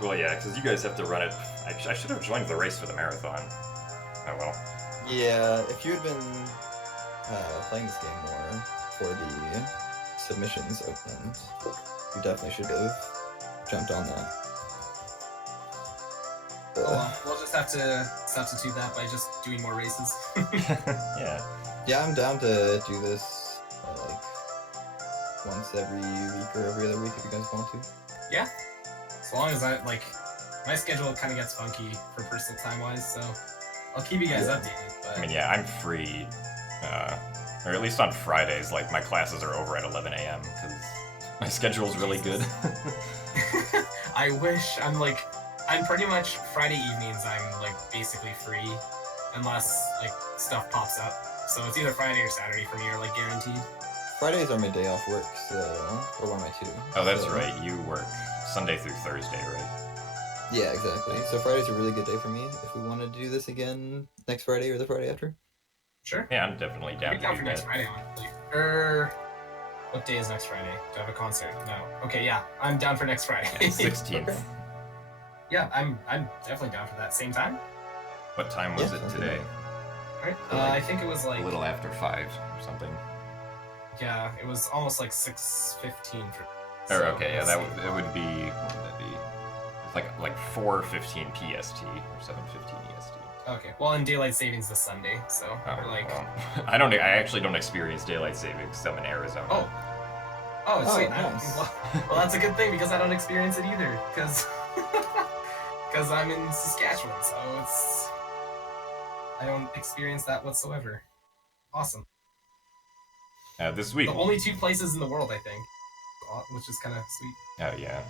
Well, yeah, because you guys have to run it. I should have joined the race for the marathon. Oh well. Yeah, if you had been playing this game more for the submissions opened, you definitely should have jumped on that. Oh well, we'll just have to substitute that by just doing more races. Yeah. Yeah, I'm down to do this like once every week or every other week if you guys want to. Yeah, as long as my schedule kind of gets funky for personal time wise, so I'll keep you guys updated. But I mean, yeah, I'm free, or at least on Fridays. Like my classes are over at 11 a.m. because my schedule's really good. I wish I'm pretty much Friday evenings. I'm like basically free, unless like stuff pops up. So it's either Friday or Saturday for me, or like guaranteed. Fridays are my day off work, so or one of my two. Oh, that's so- right. You work Sunday through Thursday, right? Yeah, exactly. So Friday's a really good day for me if we want to do this again next Friday or the Friday after. Sure. Yeah, I'm definitely down Down to for do next that. Friday, honestly. What day is next Friday? Do I have a concert? No. Okay, yeah, I'm down for next Friday. 16th. Okay. Yeah, I'm definitely down for that. Same time. What time was Yeah, it sounds today? Right. Like, I think it was like A little after 5 or something. yeah, it was almost like 6:15 for. Or so okay, yeah, let's that see. would it would be what would that be? It's like 4:15 PST or 7:15 EST. Okay. Well, in daylight savings this Sunday, so Oh, we're like. well. I actually don't experience daylight savings 'cause I'm in Arizona. Oh. Oh, Oh, sweet. nice. Well, that's a good thing because I don't experience it either. Because I'm in Saskatchewan, so I don't experience that whatsoever. Awesome. This week. The only two places in the world, I think, which is kind of sweet. Oh yeah.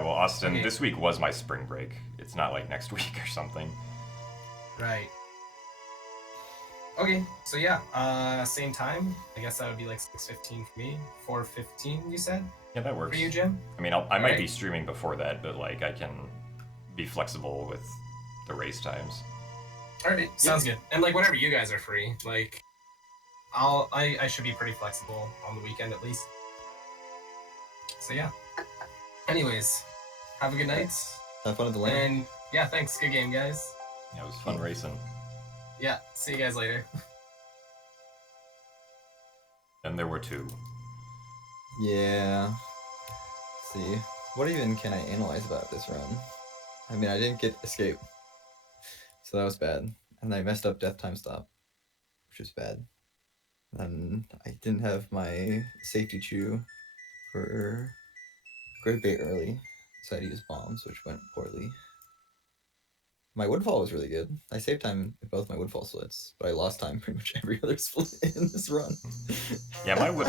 Well, Austin, Okay. this week was my spring break. It's not like next week or something. Right. Okay, so yeah, same time. I guess that would be like 6:15 for me. 4:15, you said Yeah, that works. for you, Jim. I mean, I might Alright. be streaming before that, but like I can be flexible with the race times. All right, sounds good. And like whenever you guys are free, like I should be pretty flexible on the weekend at least. So yeah. Anyways, have a good night. Have fun at the lane. And yeah, thanks. Good game, guys. Yeah, it was fun racing. Yeah, see you guys later. Then there were 2. Yeah. Let's see. What even can I analyze about this run? I mean, I didn't get escape. So that was bad. And I messed up death time stop, which was bad. And I didn't have my safety chew for great bait early. So I had to use bombs, which went poorly. My woodfall was really good. I saved time in both my woodfall splits, but I lost time pretty much every other split in this run. Yeah, my wood